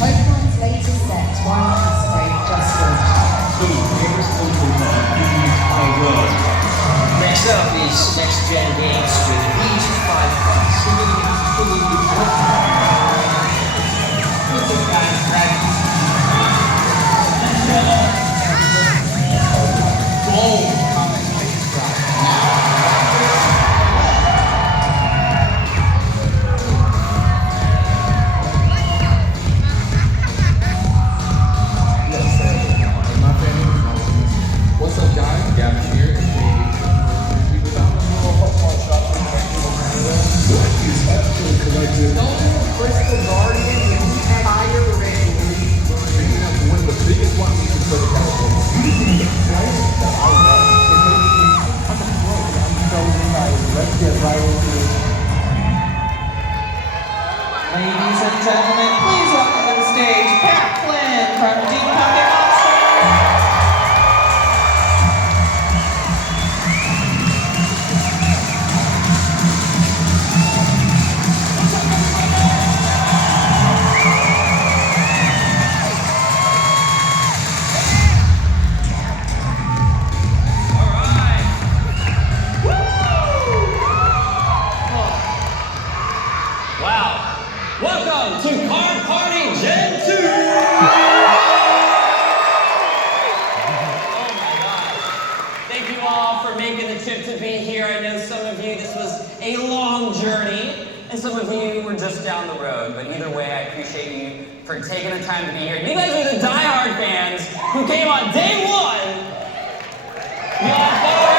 Pokemon's latest set, Twilight Cascade, just launched. Next up is Next Gen Games with each 5 bucks. What's up, guys? Gavin here. Crystal Guardian, the entire ring league, one of the biggest ones we can put together. Let's get right into it. Ladies and gentlemen, please welcome to the stage Pat Flynn from Deep Pumping All-Stars. Welcome to Card Party Gen 2! Oh my gosh. Thank you all for making the trip to be here. I know some of you, this was a long journey, and some of you were just down the road. But either way, I appreciate you for taking the time to be here. You guys are the diehard fans who came on day one. You all follow?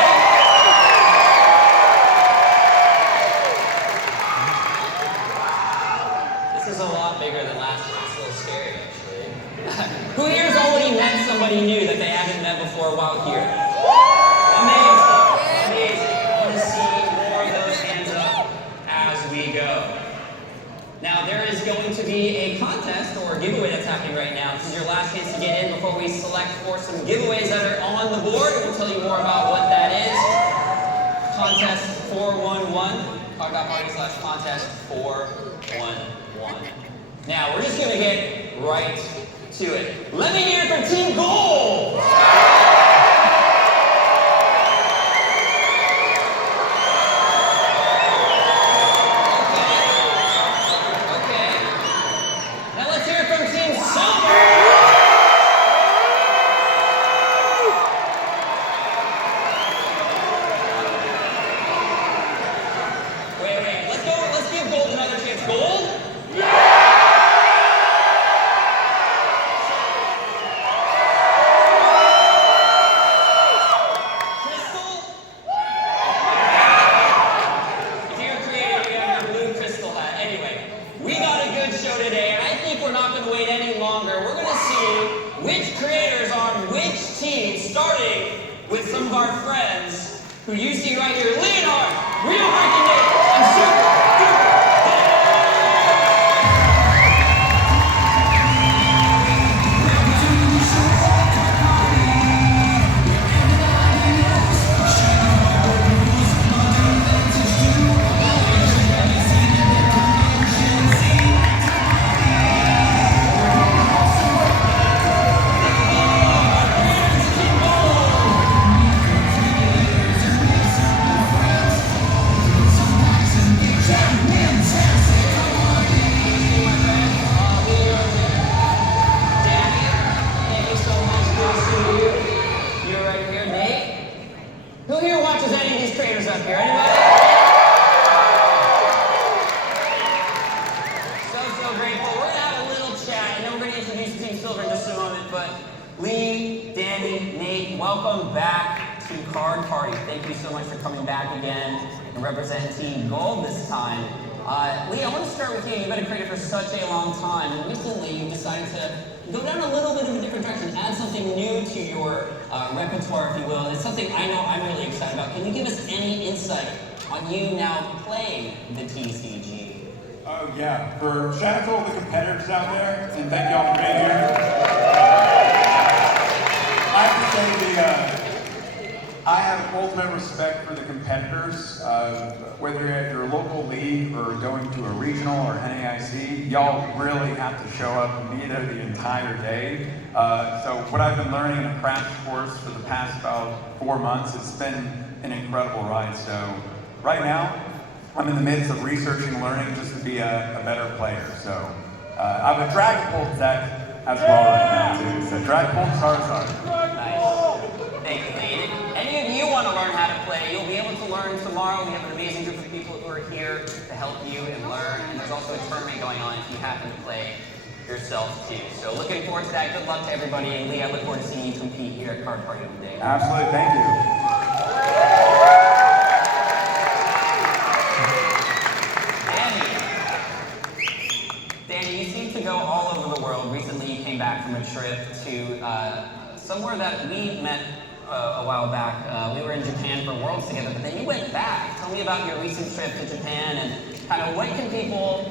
Who here has already met somebody new that they haven't met before while here? Amazing. Amazing. I want to see more of those hands up as we go. Now, there is going to be a contest or a giveaway that's happening right now. This is your last chance to get in before we select for some giveaways that are on the board. We'll tell you more about what that is. Contest 411. Card.party/contest 411. Now, we're just going to get right to it. Let me hear it for Team Gold! Okay. Now let's hear it from Team Silver! Wait. Let's give Gold another chance. Gold? With some of our friends who you see right here, Leonard, Real Breaking Nate, and Super Duper. Who here watches any of these traders up here? Anybody? So grateful. We're going to have a little chat, and then we're going to introduce Team Silver in just a moment. But Lee, Danny, Nate, welcome back to Card Party. Thank you so much for coming back again and representing Team Gold this time. Lee, I want to start with you. You've been a creator for such a long time, and recently you decided to go down a little bit of a different direction, add something new to your repertoire, if you will. And it's something I know I'm really excited about. Can you give us any insight on you now playing the TCG? Oh yeah, for shout out to all the competitors out there, and thank y'all for being here. I have to say I have ultimate respect for the competitors. Whether you're at your local league or going to a regional or NAIC, y'all really have to show up and be there the entire day. So what I've been learning in a crash course for the past about 4 months, it's been an incredible ride. So right now, I'm in the midst of researching and learning just to be a better player. So I have a drag pull deck as well right now too. So drag pull, sorry. Nice. Thank you, Nate. Any of you want to learn how to play, you'll be able to learn tomorrow. We have an amazing group of people who are here to help you and learn. And there's also a tournament going on if you happen to play yourself too. So looking forward to that. Good luck to everybody. And Lee, I look forward to seeing you compete here at Card Party one day. Absolutely, thank you. Danny, you seem to go all over the world. Recently, you came back from a trip to somewhere that we met a while back. We were in Japan for Worlds together, but then you went back. Tell me about your recent trip to Japan and kind of what can people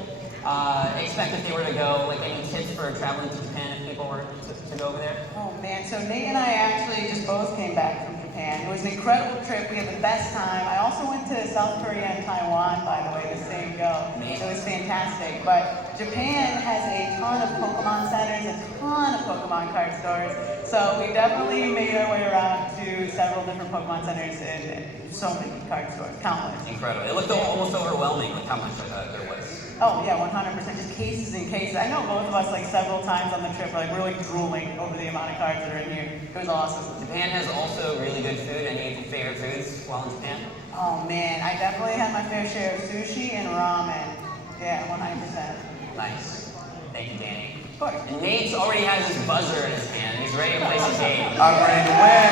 expect if they were to go, like any tips for traveling to Japan if people were to go over there? Oh man, so Nate and I actually just both came back from Japan. It was an incredible trip. We had the best time. I also went to South Korea and Taiwan, by the way, the same go. Amazing. It was fantastic. But Japan has a ton of Pokemon centers, a ton of Pokemon card stores. So we definitely made our way around to several different Pokemon centers and so many card stores, countless. Incredible. It looked almost overwhelming with how much there was. Oh yeah, 100%. Just cases and cases. I know both of us like several times on the trip were like really drooling over the amount of cards that are in here. It was awesome. Japan has also really good food. Any of your favorite foods while in Japan? Oh man, I definitely had my fair share of sushi and ramen. Yeah, 100%. Nice. Thank you, Danny. Of course. And Nate already has his buzzer in his hand. He's ready to play some games. I'm ready to win.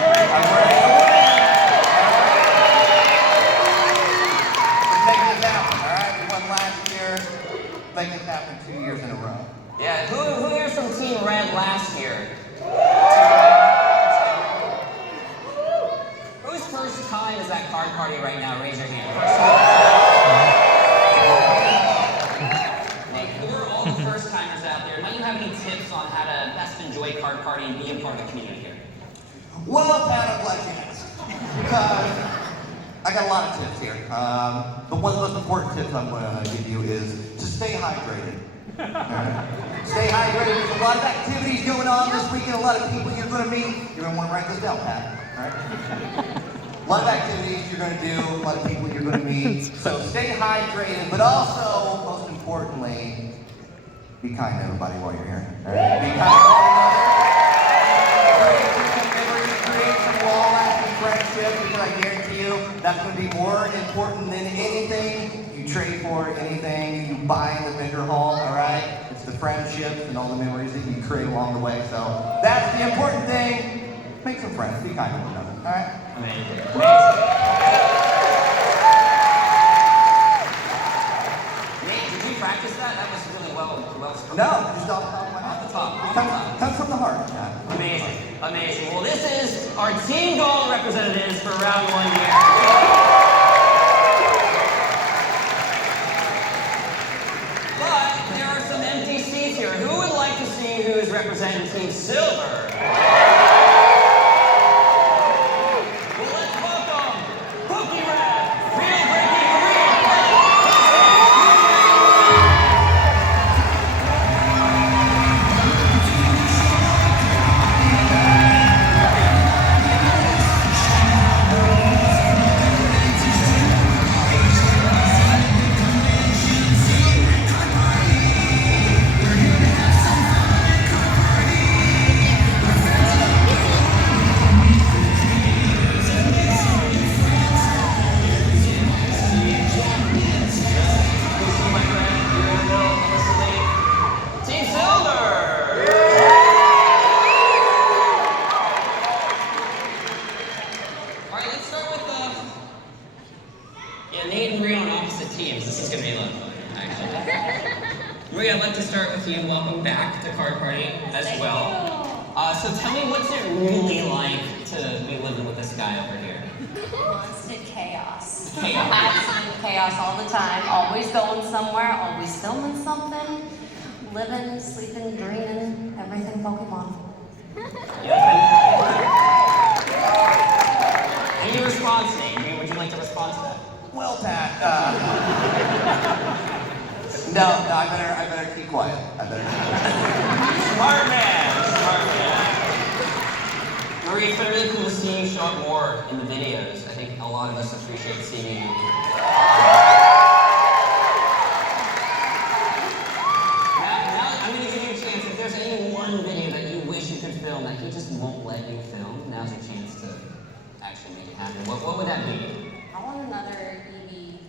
I'm ready to win. We're taking this out, all right? We won last year. Make this happen 2 years in a row. Yeah, who here's from Team Red last year? Whose first time is that card party right now? Raise your hand. First time. Nate, who are all the first timers out there? Might you have any tips on how to best enjoy card party and be a part of the community here? Well, Pat, I'm glad you asked. Because I got a lot of tips here. But one of the most important tips I'm going to give you is to stay hydrated. Stay hydrated. There's a lot of activities going on this weekend, a lot of people you're going to meet. You're going to want to write this down, Pat. All right? A lot of activities you're going to do, a lot of people you're going to meet. So stay hydrated, but also, most importantly, be kind to everybody while you're here. All right? Be kind to one another. Create some long-lasting friendships, because I guarantee you that's going to be more important than anything you trade for, anything you buy in the vendor hall, all right? It's the friendships and all the memories that you create along the way. So that's the important thing. Make some friends. Be kind to one another, all right? Amazing. Nate, did you practice that? That was really well spoken. No, just off Off the top. It comes from the heart. Yeah. Amazing. Amazing. Well, this is our Team Gold representatives for round 1 here. But there are some empty seats here. Who would like to see who is representing Team Silver? Well, let's welcome Pookie Red, Real Breaking Team Silver! Alright, let's start with Nate and Maria on opposite teams. This is going to be a lot of fun, actually. Maria, I'd like to start with you. Welcome back to Card Party as well. So tell me, what's it really like to be living with this guy over here? Constant chaos. Chaos. Absolute chaos all the time. Always going somewhere, always filming something. Living, sleeping, dreaming, everything Pokemon. Yeah. need a response, Nate. Would you like to respond to that? Well, Pat, no, I better keep quiet. I better keep quiet. Smart man. Marie, it's been really cool to see you show up more in the videos. I think a lot of us appreciate seeing you. Now I'm going to give you a chance. If there's any one video that you wish you could film that he just won't let you film, now's your chance to actually make it happen. What would that be? I want another EV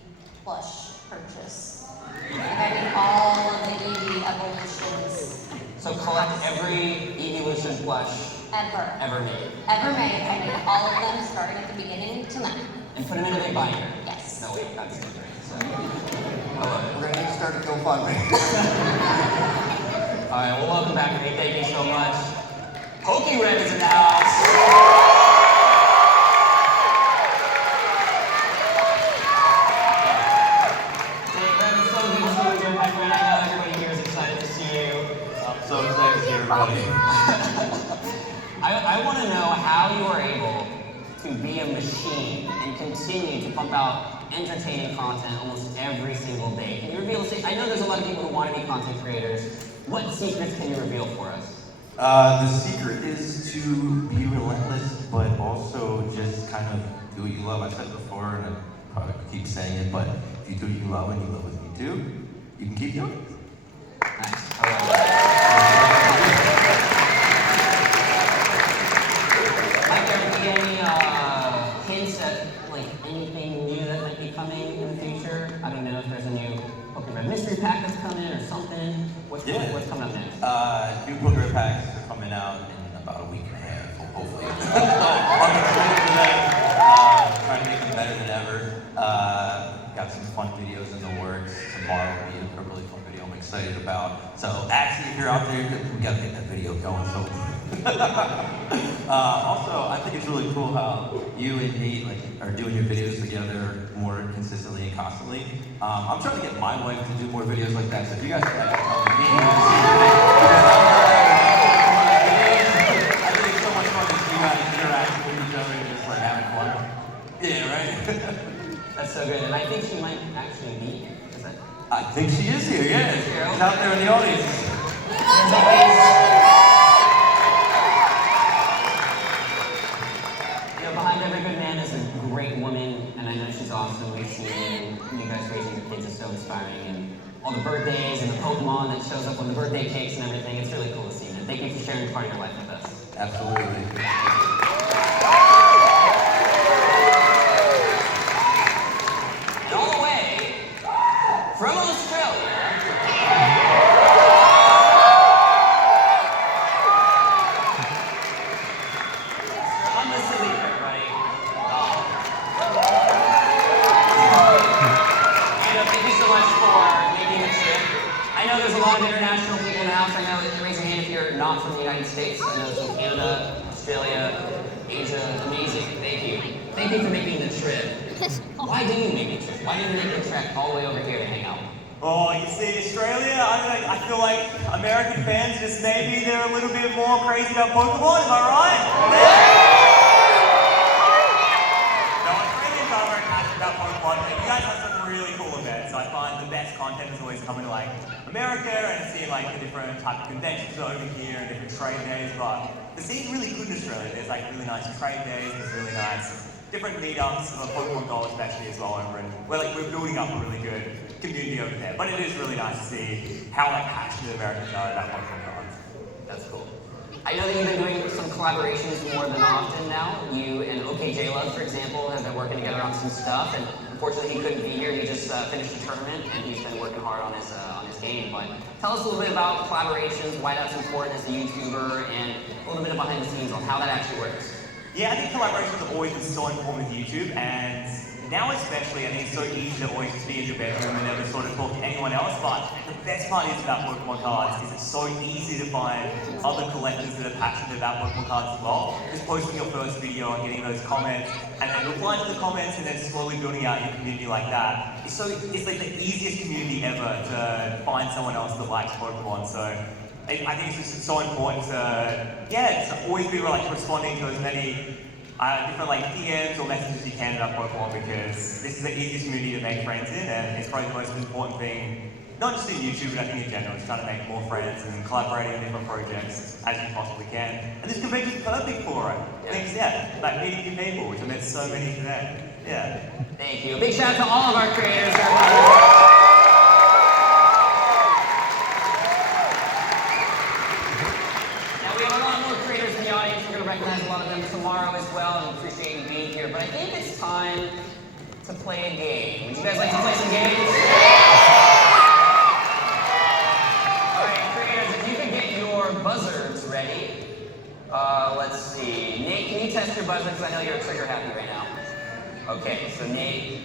plush purchase. Like I need all of the EV evolutions. So collect every Evolution plush Ever made. Ever made. I need all of them starting at the beginning tonight. And put them in a big binder. Yes. No, wait, that's different. So, I love it. We're gonna need to start a GoFundMe. All right, well, welcome back, Nate. Thank you so much. Pokey Red is in the house. So excited to see everybody. I want to know how you are able to be a machine and continue to pump out entertaining content almost every single day. Can you reveal, I know there's a lot of people who want to be content creators. What secrets can you reveal for us? The secret is to be relentless, but also just kind of do what you love. I said it before, and I probably keep saying it, but if you do what you love and you love what you do, you can keep doing it. Nice. I love that. Mike, are there any hints at like anything new that might be coming in the future? I don't know if there's a new Pokemon mystery pack that's coming or something. What's coming up next? New Pokemon packs are coming out in about a week and a half, hopefully. I'm excited for that. Trying to make them better than ever. Got some fun videos in the works. Tomorrow will be a really fun video I'm excited about. So actually, if you're out there, we gotta get that video going. So also, I think it's really cool how you and Nate are doing your videos together more consistently and constantly. I'm trying to get my wife to do more videos like that. So if you guys are I think it's so much fun to see you guys interacting with each other and just like having fun. Yeah, right. That's so good, and I think she might actually be here. Is that? I think she is here, yeah. She's out there in the audience. You know, behind every good man is a great woman, and I know she's awesome. We've seen you guys raising your kids is so inspiring, and all the birthdays and the Pokemon that shows up on the birthday cakes and everything. It's really cool to see, man. Thank you for sharing part of your life with us. Absolutely. And all the way from Australia. On the sleep, everybody. And thank you so much for making the trip. I know there's a lot of international people in the house. I know, raise your hand if you're not from the United States. I know there's from Canada, Australia, Asia. Amazing. Thank you. Thank you for making the trip. Why do you make the trip? Why do you make the trek all the way over here to hang out? Oh, you see, Australia, I feel like American fans just maybe they're a little bit more crazy about Pokemon, am I right? No, Australians are very passionate about Pokemon, and you guys have some really cool events. I find the best content is always coming to like America and seeing like the different type of conventions over here and different trade days, but the scene's really good in Australia. There's like really nice trade days, there's really nice different meetups of Pokemon Go especially as well over, and we're building up a really good community over there. But it is really nice to see how like passionate Americans are about Pokemon cards. That's cool. I know that you've been doing some collaborations more than often now. You and OKJ Love, for example, have been working together on some stuff, and unfortunately he couldn't be here. He just finished a tournament, and he's been working hard on his game. But tell us a little bit about collaborations, why that's important as a YouTuber, and a little bit behind the scenes on how that actually works. Yeah, I think collaborations have always been so important with YouTube, and now especially, I think it's so easy to always just be in your bedroom and never sort of talk to anyone else, but the best part is about Pokemon cards is it's so easy to find other collectors that are passionate about Pokemon cards as well. Just posting your first video and getting those comments, and then replying to the comments, and then slowly building out your community like that. It's like the easiest community ever to find someone else that likes Pokemon, so I think it's just so important to always be like responding to as many different like DMs or messages you can about Pokemon, because this is the easiest community to make friends in, and it's probably the most important thing, not just in YouTube, but I think in general, is trying to make more friends and collaborating on different projects as you possibly can. And this convention is perfect for it. Thanks, yeah, like meeting new people, which I met so many today. Yeah. Thank you. A big shout out to all of our creators. Now we have a lot more creators in the audience. We're going to recognize a lot of them tomorrow as well, and appreciate you being here. But I think it's time to play a game. Would you guys like to play some games? All right, creators, if you could get your buzzers ready. Let's see. Nate, can you test your buzzer? Because I know you're trigger happy right now. Okay, so Nate,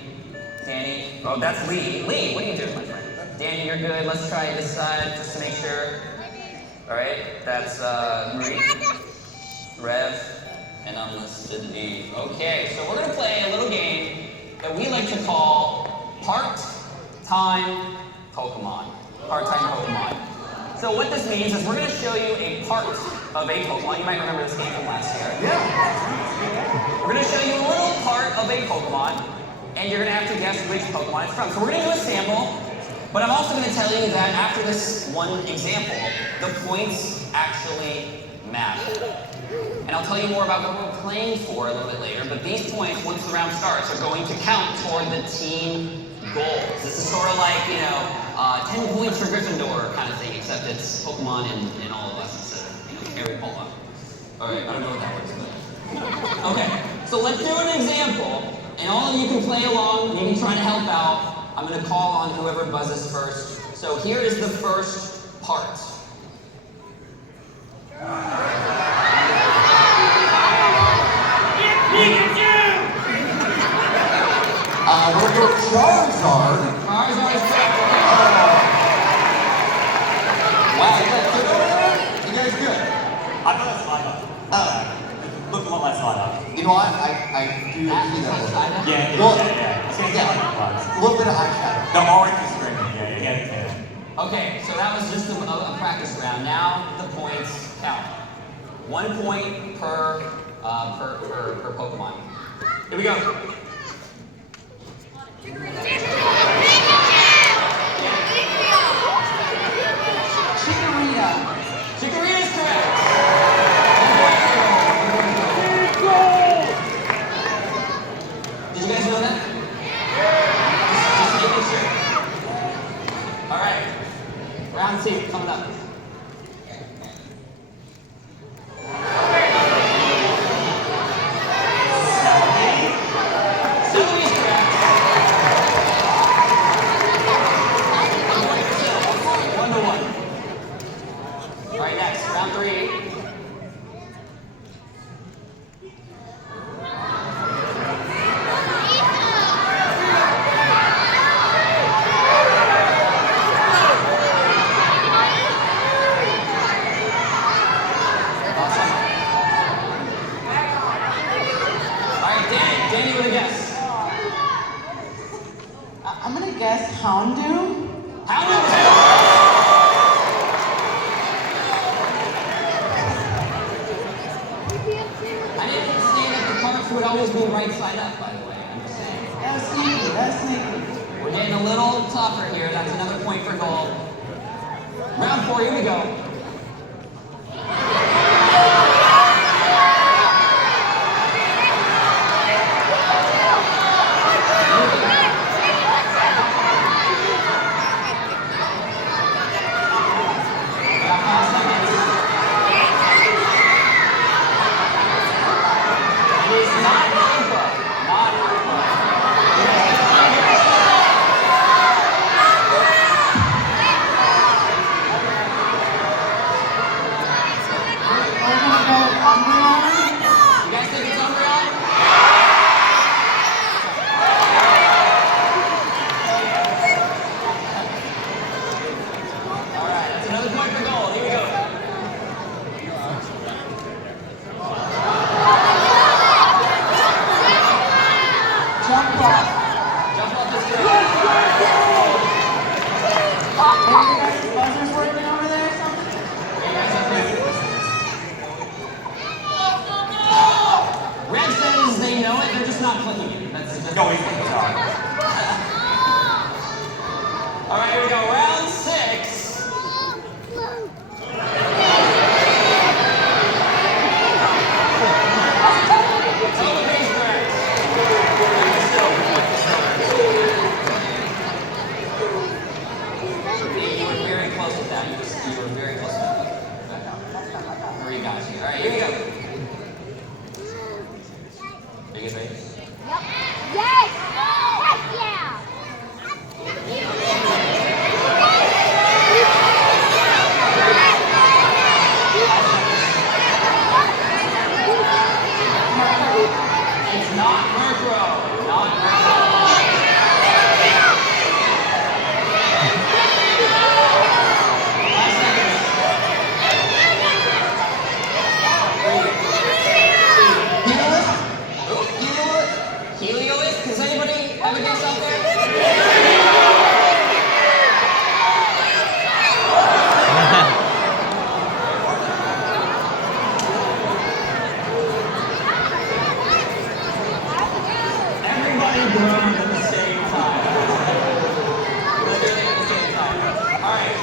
Danny, oh, that's Lee. Lee, what are you doing, my friend? Danny, you're good. Let's try this side just to make sure. All right, that's Marie, Rev, and unlisted Eve. Okay, so we're gonna play a little game that we like to call Part-Time Pokemon. Part-Time Pokemon. So what this means is we're gonna show you a part of a Pokemon. You might remember this game from last year. Yeah. We're gonna show you a little part of a Pokemon, and you're gonna have to guess which Pokemon it's from. So we're gonna do a sample, but I'm also gonna tell you that after this one example, the points actually matter. And I'll tell you more about what we're playing for a little bit later, but these points, once the round starts, are going to count toward the team goals. This is sort of like, 10 points for Gryffindor kind of thing, except it's Pokemon and all of us instead of, Harry Potter. All right, I don't know what that works, but... Okay, so let's do an example, and all of you can play along, you can try to help out. I'm gonna call on whoever buzzes first. So here is the first part. We're going to Charizard. Charizard is correct. Wow, you guys good? I thought that's slide up. It looked a lot like slide up. You know what? I do see that. Yeah. Well, It's gonna get like a little bit of eyeshadow. the orange is screaming. Yeah. Okay, so that was just a practice round. Now the points count. 1 point per Pokemon. Here we go. Chikorita is correct. Did you guys know that? Just making sure. All right. Round 2 coming up. Celebi is correct. 1 to 1. All right, next, round 3. Danny, what do you guess? I'm gonna guess Houndoom. Houndoom is I didn't say that the cards would always be right side up, by the way. I'm just saying. That was sneaky. We're getting a little tougher here. That's another point for gold. Round 4, here we go. Red says close with that. You were very close with that. Marie got you. All right, here we go. Are you guys ready? Yep. Yes! Heck yeah! It's not Murkrow. Not Murkrow. Helios? Does anybody have a guess out there? Everybody groaned at the same time. Literally at the same time. Alright.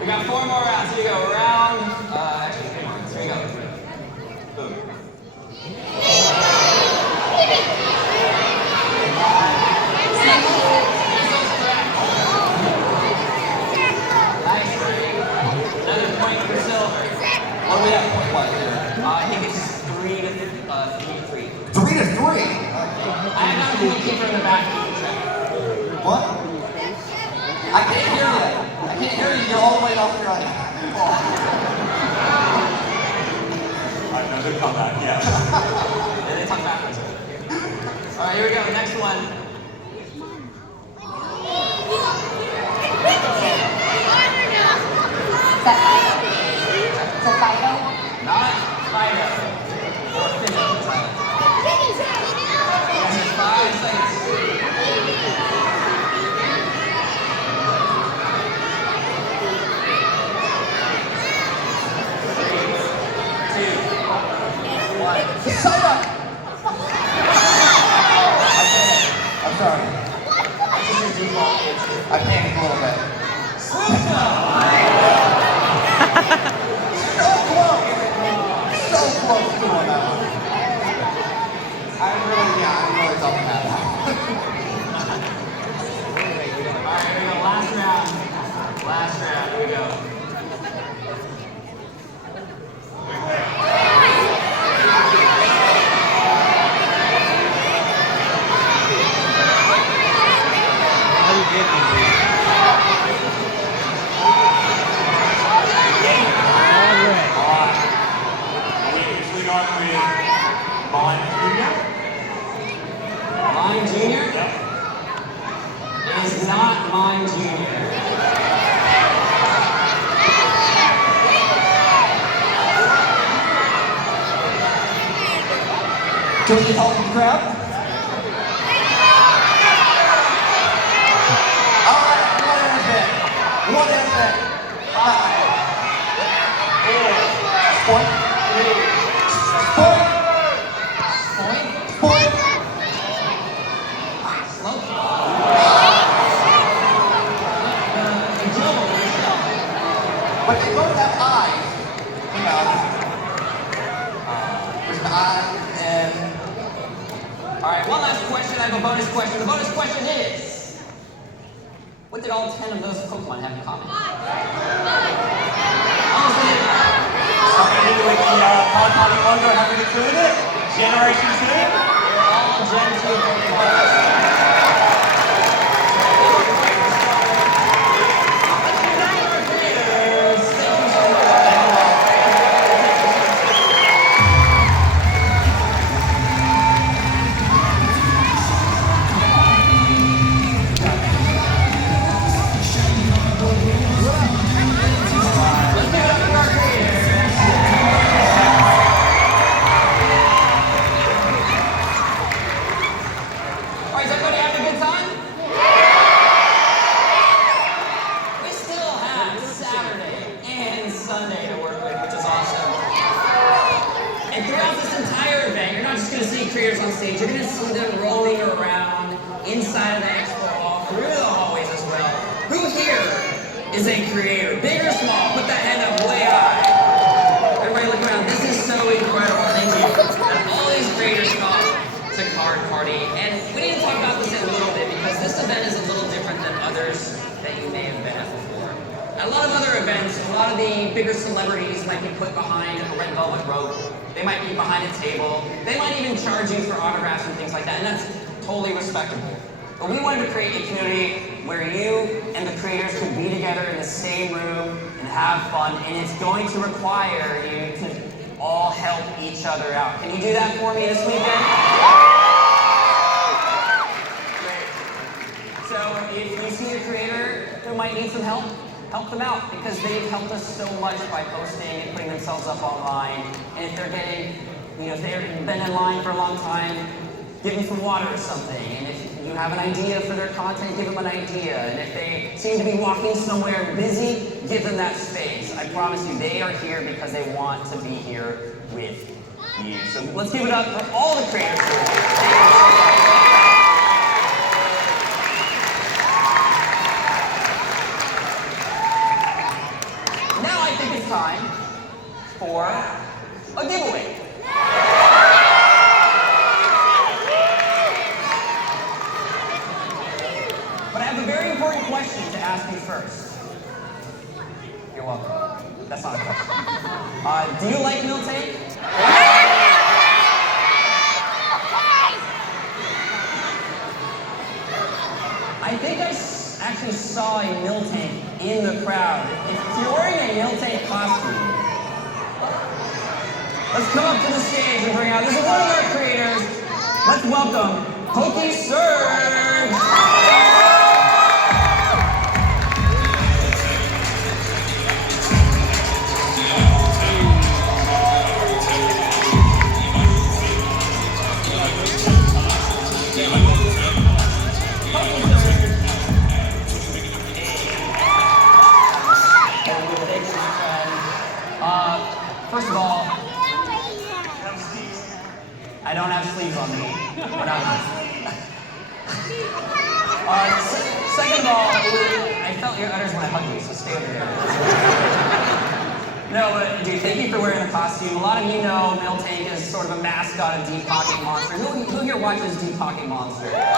We got 4 more rounds. Here we go. Round, actually 3 more. Here we go. Boom. Another point for silver. What do we have point-wise here? I think it's 3 to 3. 3 to 3? I have not a goalkeeper in the back. What? I can't hear you. I can't hear you. You're all the way off your eye. Another comeback, yeah. Yeah, they talk backwards. All right, here we go. Next one. Is it Fido? Not Fido. Or Fido. Yes, it's 5 seconds. 3, 2, 1. Soda! I'm sorry. This is your default answer. I panicked a little bit. Slipknot! So close! So close to on that one. I'm really talking about that. All right, here we go. Last round. Last round. Here we go. We usually go with Mine Junior. Mine Junior? Yep. Is not Mine Junior. Can we help the crowd? All right, one innocent. One innocent. 5, 4, point. Point. Point. But they both have eyes. You know. There's an eye and. All right, one last question. I have a bonus question. The bonus question is, what did all 10 of those Pokemon have in common? Something with the Pod Party logo having included it. Generation 2. All Gen 2 Pokemon. creators on stage. You're going to see them rolling around inside of the expo hall, through the hallways as well. Who here is a creator? Big or small? Put that hand up way high. Everybody look around. This is so incredible. Thank you. And all these creators come to Card Party. And we need to talk about this in a little bit because this event is a little different than others that you may have been at before. At a lot of other events, a lot of the bigger celebrities might be put behind a red velvet rope. They might be behind a table. They might even charge you for autographs and things like that, and that's totally respectable. But we wanted to create a community where you and the creators could be together in the same room and have fun, and it's going to require you to all help each other out. Can you do that for me this weekend? Great. So if you see a creator who might need some help them out, because they've helped us so much by posting and putting themselves up online. And if they're getting, if they've been in line for a long time, give them some water or something. And if you have an idea for their content, give them an idea. And if they seem to be walking somewhere busy, give them that space. I promise you, they are here because they want to be here with you. So let's give it up for all the creators who are here. Now I think it's time for a giveaway. But I have a very important question to ask you first. You're welcome. That's not a question. Do you like milk-tank? I think I actually saw a milk-tank in the crowd. If you're wearing a milk-tank costume, let's come up to the stage and bring out, this is one of our creators. Let's welcome Pokey Surge. First of all, I don't have sleeves on me. Second of all, I felt your udders when I hugged you, so stay over there. No, but dude, thank you for wearing the costume. A lot of you know Miltank is sort of a mascot of Deep Pocket Monster. Who here watches Deep Pocket Monster? Thank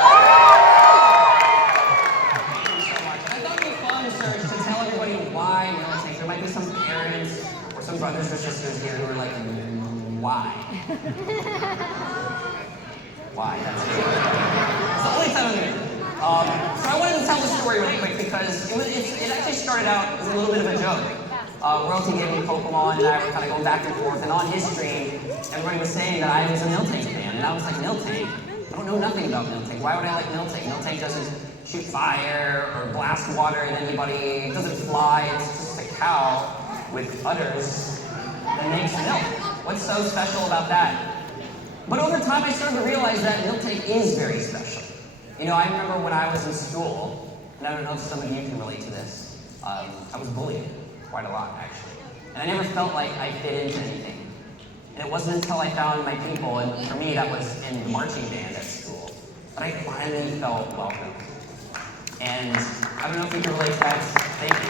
you so much. I thought it'd be fun, Serge, to tell everybody why Miltank. There might be some parents or some brothers or sisters here who are like, why? Why? That's it. It's the only time I'm doing it. So I wanted to tell the story really quick because it actually started out as a little bit of a joke. Royalty gave me Pokemon and I were kind of going back and forth, and on his stream, everybody was saying that I was a Miltank fan, and I was like, Miltank? I don't know nothing about Miltank. Why would I like Miltank? Miltank doesn't shoot fire or blast water at anybody. It doesn't fly. It's just a cow with udders that makes milk. What's so special about that? But over time, I started to realize that Miltank is very special. You know, I remember when I was in school, and I don't know if some of you can relate to this, I was bullied quite a lot, actually. And I never felt like I fit into anything. And it wasn't until I found my people, and for me, that was in the marching band at school, that I finally felt welcome. And I don't know if you can relate to that. Thank you.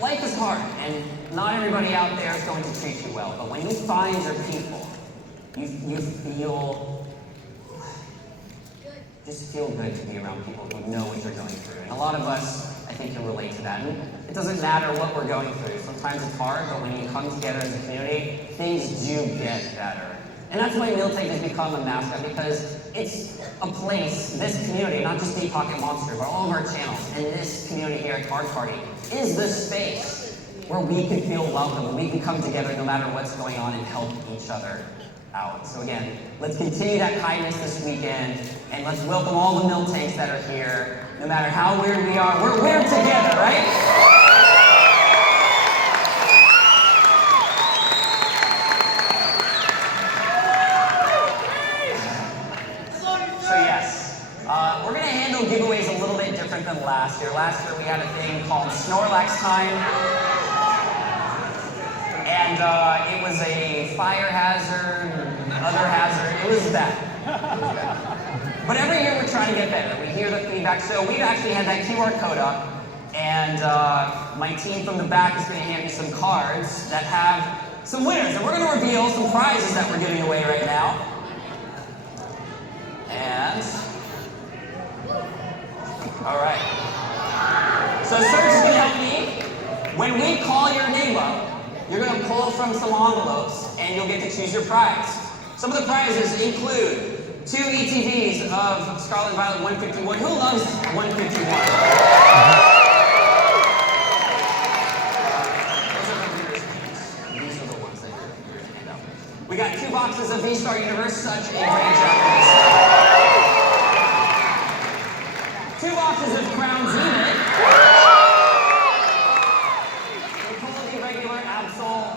Life is hard, and not everybody out there is going to treat you well, but when you find your people, you just feel good to be around people who know what you're going through. And a lot of us, I think, can relate to that. And it doesn't matter what we're going through. Sometimes it's hard, but when you come together as a community, things do get better. And that's why Miltank has become a mascot, because it's a place, this community, not just Deep Pocket Monster, but all of our channels, and this community here at Card Party is the space where we can feel welcome, and we can come together no matter what's going on and help each other out. So again, let's continue that kindness this weekend, and let's welcome all the Miltanks that are here. No matter how weird we are, we're weird together, right? We're going to handle giveaways a little bit different than last year. Last year we had a thing called Snorlax Time. And it was a fire hazard, other hazard. It was bad. But every year we're trying to get better. We hear the feedback. So we've actually had that QR code up. And my team from the back is going to hand me some cards that have some winners. And we're going to reveal some prizes that we're giving away right now. When we call your name up, you're going to pull from some envelopes, and you'll get to choose your prize. Some of the prizes include 2 ETVs of Scarlet and Violet 151. Who loves 151? We got 2 boxes of V-Star Universe, such a great job. 2 boxes of Crown Zenith. The regular Absol,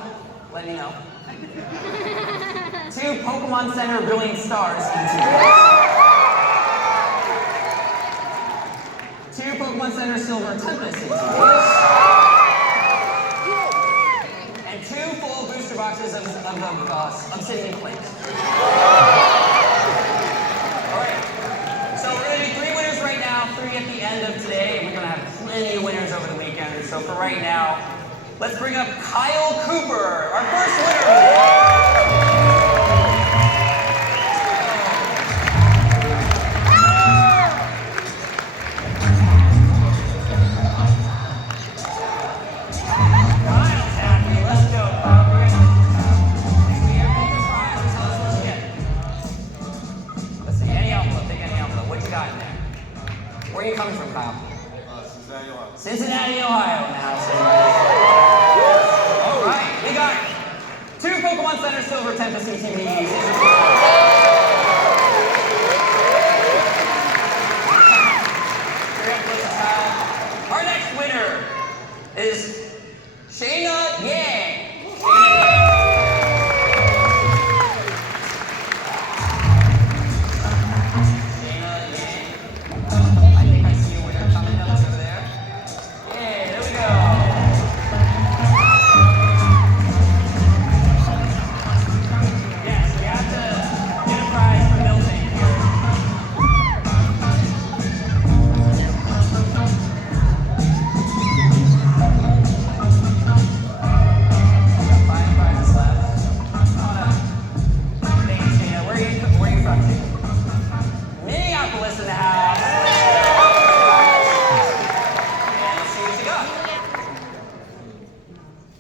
let me know. 2 Pokemon Center Brilliant Stars ETVs. 2 Pokemon Center Silver Tempest ETVs. And 2 full booster boxes of Obsidian Plates. Alright, so we're going to do 3 winners right now, 3 at the end of today, and we're going to have plenty of winners over the weekend. So for right now, let's bring up Kyle Cooper, our first winner of the day. Where are you coming from, Kyle? Cincinnati, Ohio. Cincinnati, Ohio now. All right, we got 2 Pokemon Center Silver Tempest ETVs. Our next winner is Shayna Yang.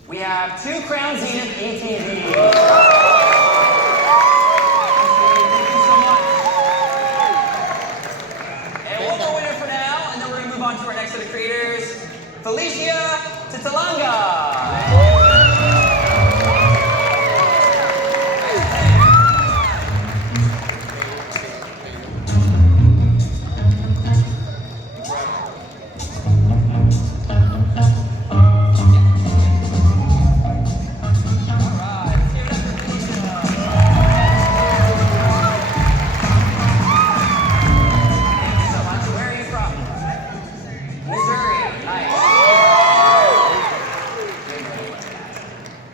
We have 2 Crown Zenith ETVs. Thank you so much. And one more winner for now, and then we're going to move on to our next set of creators, Felicia Titalanga.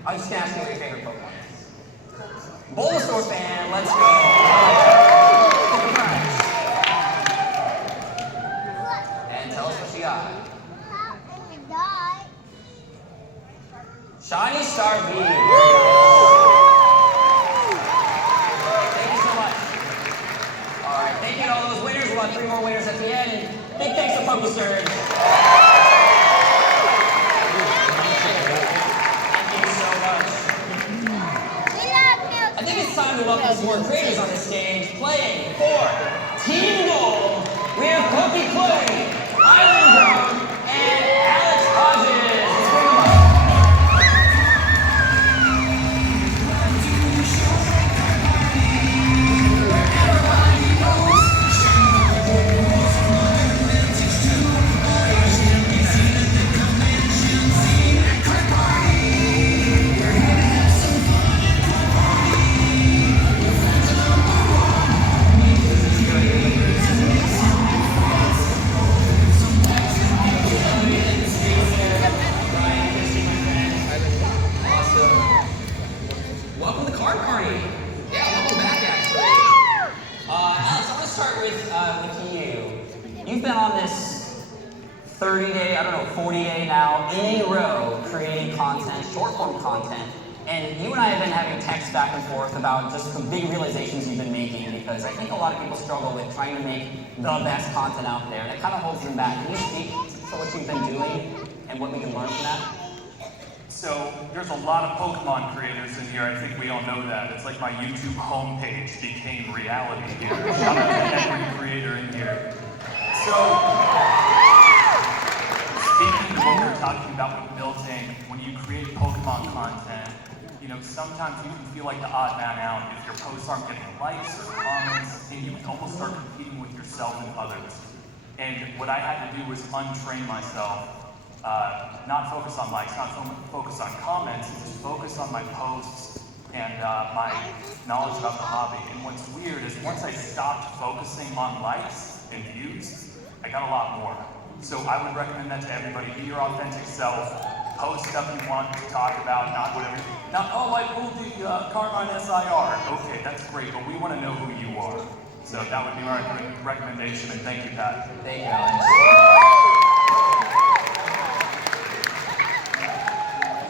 I'm just gonna ask you what your favorite Pokemon is. Bulbasaur fan, let's go. And tell us what you got. Shiny Starmie. Thank you so much. All right, thank you to all those winners. We'll have 3 more winners at the end. And big thanks to PokeSurge. It's time to welcome some more creators on the stage. Playing for Team Gold, we have Cookie Chloe, Island Brown, and Alex Hodges. Let's bring them up. You've been on this 30-day, 40-day now, in a row, creating content, short-form content, and you and I have been having texts back and forth about just the big realizations you've been making, because I think a lot of people struggle with trying to make the best content out there, and it kind of holds them back. Can you speak to what you've been doing and what we can learn from that? So there's a lot of Pokemon creators in here. I think we all know that. It's like my YouTube homepage became reality here. Shout out to every creator in here. So, speaking to what we're talking about with building, when you create Pokemon content, you know, sometimes you can feel like the odd man out if your posts aren't getting likes or comments, and you can almost start competing with yourself and others. And what I had to do was untrain myself, not focus on likes, not focus on comments, and just focus on my posts and my knowledge about the hobby. And what's weird is once I stopped focusing on likes and views, I got a lot more. So I would recommend that to everybody. Be your authentic self. Post stuff you want to talk about, not whatever. Not, oh, I pulled the Carmine SIR. Okay, that's great, but we want to know who you are. So that would be my recommendation, and thank you, Pat. Thank you, Alex.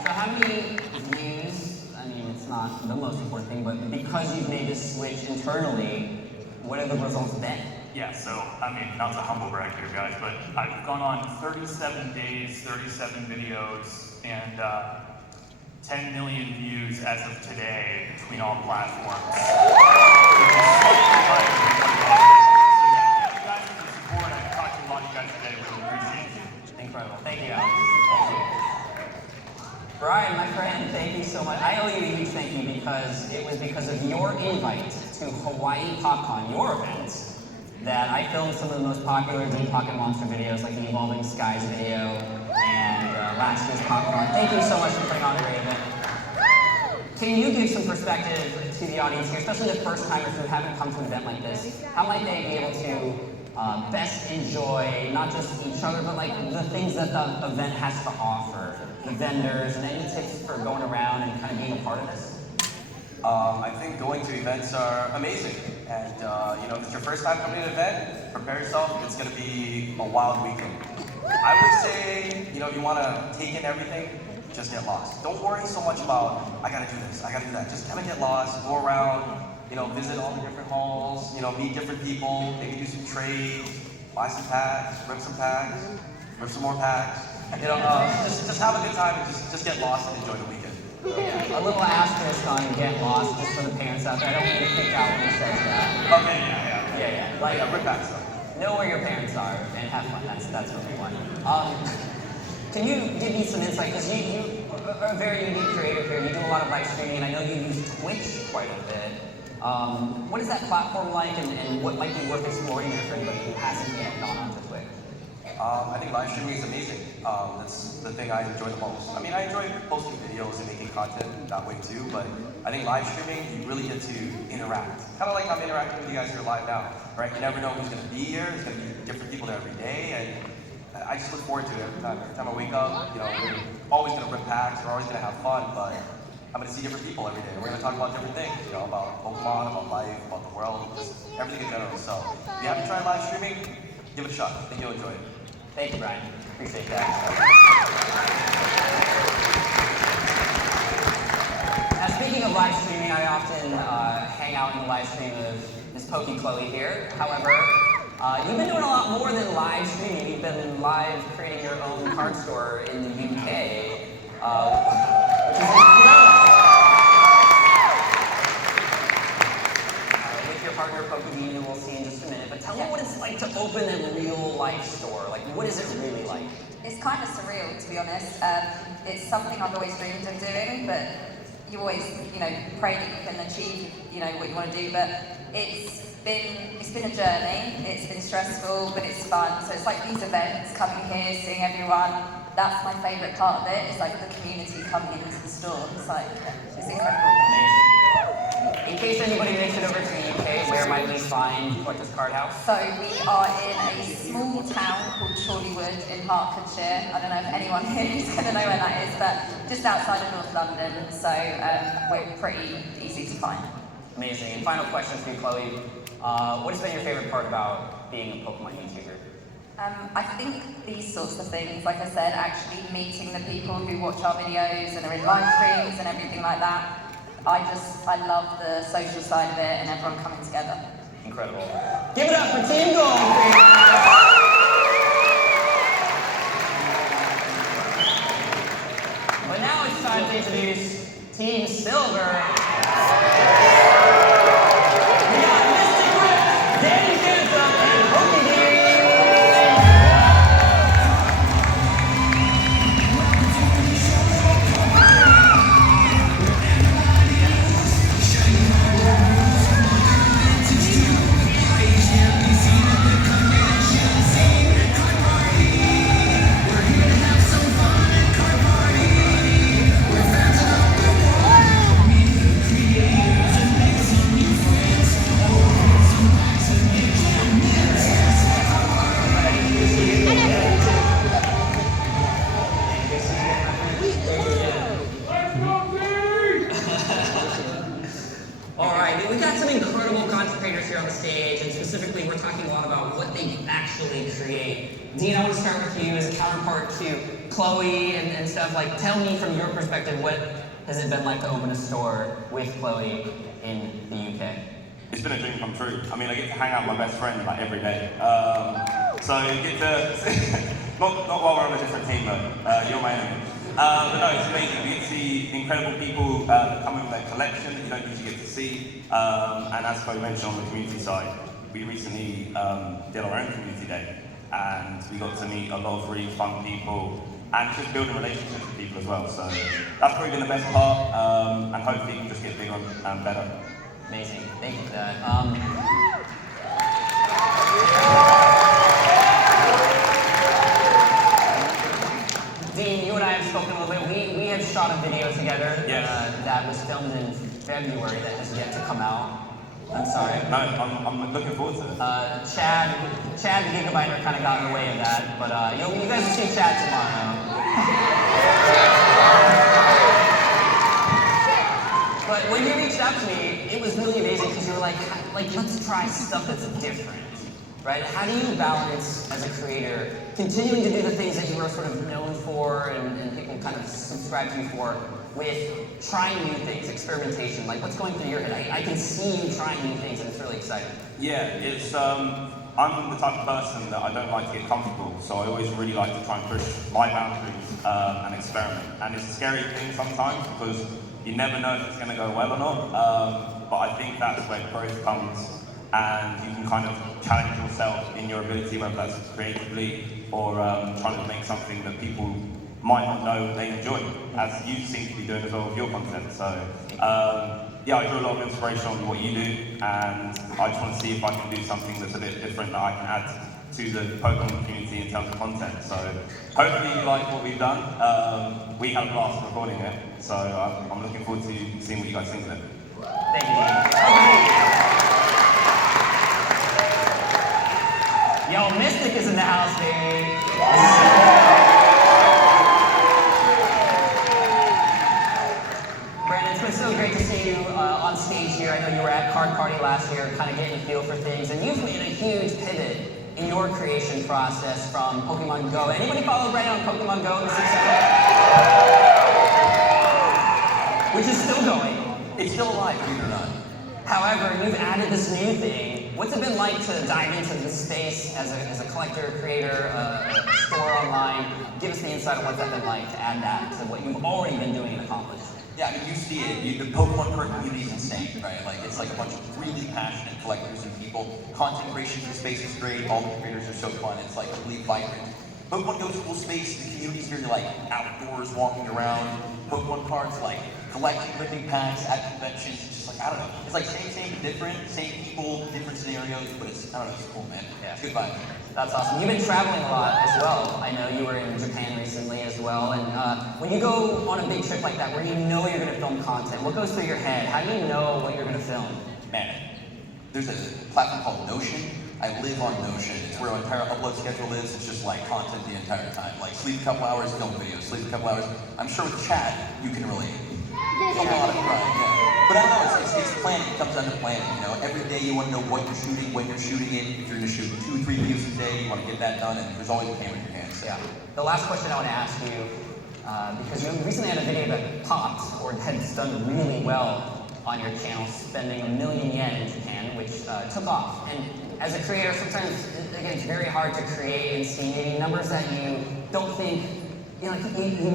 So how many views, I mean, it's not the most important thing, but because you've made this switch internally, what have the results been? Yeah, so, I mean, not to humble brag here, guys, but I've gone on 37 days, 37 videos, and 10 million views as of today between all platforms. So, thank you guys for the support. I've talked to a lot of you guys today. Really appreciate it. Incredible. Thank you, Alex. Thank you. Brian, my friend, thank you so much. I owe you a huge thank you because it was because of your invite to Hawaii PopCon, your event, that I filmed some of the most popular Deep Pocket Monster videos, like the Evolving Skies video and last year's PopCon. Thank you so much for putting on a great event. Can you give some perspective to the audience here, especially the first timers who haven't come to an event like this? How might they be able to best enjoy not just each other, but like the things that the event has to offer, the vendors, and any tips for going around and kind of being a part of this? I think going to events are amazing, and you know, if it's your first time coming to an event, prepare yourself. It's going to be a wild weekend. I would say, you know, if you want to take in everything, just get lost. Don't worry so much about, I got to do this, I got to do that. Just kind of get lost, go around, you know, visit all the different halls, you know, meet different people, maybe do some trades, buy some packs, rip some more packs. You know, just have a good time and just get lost and enjoy the weekend. A little asterisk on get lost, just for the parents out there. I don't want you to freak out when he says that. Okay, Yeah. Like, rip packs though. Know where your parents are and have fun. That's what we want. Can you give me some insight? Because you are a very unique creator here. You do a lot of live streaming, and I know you use Twitch quite a bit. What is that platform like, and what might be worth exploring there for anybody who hasn't yet gone onto Twitch? I think live streaming is amazing. That's the thing I enjoy the most. I mean, I enjoy posting videos and making content that way too, but I think live streaming, you really get to interact. Kind of like I'm interacting with you guys here live now, right? You never know who's going to be here. There's going to be different people there every day, and I just look forward to it every time. Every time I wake up, you know, we're always going to rip packs, we're always going to have fun, but I'm going to see different people every day. We're going to talk about different things, you know, about Pokemon, about life, about the world, just everything in general. So if you haven't tried live streaming, give it a shot. I think you'll enjoy it. Thank you, Brian. Appreciate that. Now, speaking of live streaming, I often hang out in the live stream of Miss Pokey Chloe here. However, you've been doing a lot more than live streaming. You've been live creating your own card store in the UK, which is incredible. With your partner, Pokey, we'll see in just a minute. But tell me what it's like to open a real life store. Like, what is it really like? It's kind of surreal, to be honest. It's something I've always dreamed of doing, but you always, you know, pray that you can achieve, you know, what you want to do. But it's been a journey. It's been stressful, but it's fun. So it's like these events, coming here, seeing everyone. That's my favourite part of it. It's like the community coming into the store. It's like, it's incredible. Amazing. In case anybody makes it over to the UK, where might we find Collector's Card House? So we are in a small town called Chorleywood in Hertfordshire. I don't know if anyone here is going to know where that is, but just outside of North London. So we're pretty easy to find. Amazing. And final question for you, Chloe. What has been your favorite part about being a Pokemon YouTuber? I think these sorts of things, like I said, actually meeting the people who watch our videos and are in live streams and everything like that. I love the social side of it and everyone coming together. Incredible. Give it up for Team Gold! But now it's stage, and specifically we're talking a lot about what they actually create. Dean, I want to start with you as a counterpart to Chloe and stuff. Like, tell me from your perspective, what has it been like to open a store with Chloe in the UK? It's been a dream come true. I mean, I get to hang out with my best friend like every day. So you get to, not while we're on a different team though, you're my enemy. But no, it's amazing. We get to see incredible people that come in with their collection that you don't usually get to see. And as Chloe mentioned on the community side, we recently did our own community day. And we got to meet a lot of really fun people and just building relationships with people as well. So that's probably been the best part. And hopefully it can just get bigger and better. Amazing. Thank you for that. Dean, you and I have spoken a little bit. We had shot a video together that was filmed in February that has yet to come out. I'm sorry. No, I'm looking forward to it. Chad the Gigabyter kind of got in the way of that, but you guys will see Chad tomorrow. But when you reached out to me, it was really amazing because you were like, let's try stuff that's different, right? How do you balance, as a creator, continuing to do the things that you are sort of known for and people kind of subscribe to you for, with trying new things, experimentation? Like, what's going through your head? I can see you trying new things, and it's really exciting. Yeah, it's, I'm the type of person that I don't like to get comfortable, so I always really like to try and push my boundaries and experiment. And it's a scary thing sometimes because you never know if it's going to go well or not, but I think that's where growth comes, and you can kind of challenge yourself in your ability, whether that's creatively or trying to make something that people might not know they enjoy, as you seem to be doing as well with your content. So yeah, I draw a lot of inspiration on what you do, and I just want to see if I can do something that's a bit different that I can add to the Pokemon community in terms of content. So hopefully you like what we've done. We had a blast recording it, so I'm looking forward to seeing what you guys think of it. Thank you. Yo, Mystic is in the house, baby. Brandon, it's been so great to see you on stage here. I know you were at Card Party last year, kind of getting a feel for things, and you've made a huge pivot in your creation process from Pokemon Go. Anybody follow Brandon on Pokemon Go in 6 Which is still going. It's still alive, believe it or not. However, you've added this new thing. What's it been like to dive into this space as a collector, creator, a store online? Give us the insight of what's that been like to add that to what you've already been doing and accomplished. Yeah, I mean, you see it. The Pokemon card community is insane, right? Like, it's like a bunch of really passionate collectors and people. Content creation for the space is great. All the creators are so fun. It's like really vibrant. Pokemon Go's a cool space. The community's very like outdoors, walking around. Pokemon cards, like collecting, ripping packs at conventions. It's just like, I don't know. It's like same but different. Same people, different scenarios, but it's, I don't know, it's cool, man. Yeah. It's good vibe. That's awesome. You've been traveling a lot as well. I know you were in Japan recently as well. And when you go on a big trip like that, where you know you're going to film content, what goes through your head? How do you know what you're going to film? Man, there's a platform called Notion. I live on Notion. It's where my entire upload schedule is. It's just like content the entire time. Like sleep a couple hours, film videos. Sleep a couple hours. I'm sure with chat, you can relate. It's a lot of grind, yeah. But I don't know, it's planning. It comes down to planning, you know. Every day you want to know what you're shooting, when you're shooting it. If you're going to shoot 2 or 3 videos a day, you want to get that done, and there's always a camera in your hands. So. Yeah. The last question I want to ask you, because you recently had a video that popped, or had done really well on your channel, spending 1 million yen in Japan, which took off. And as a creator, sometimes, again, it's very hard to create and see maybe numbers that you don't think, you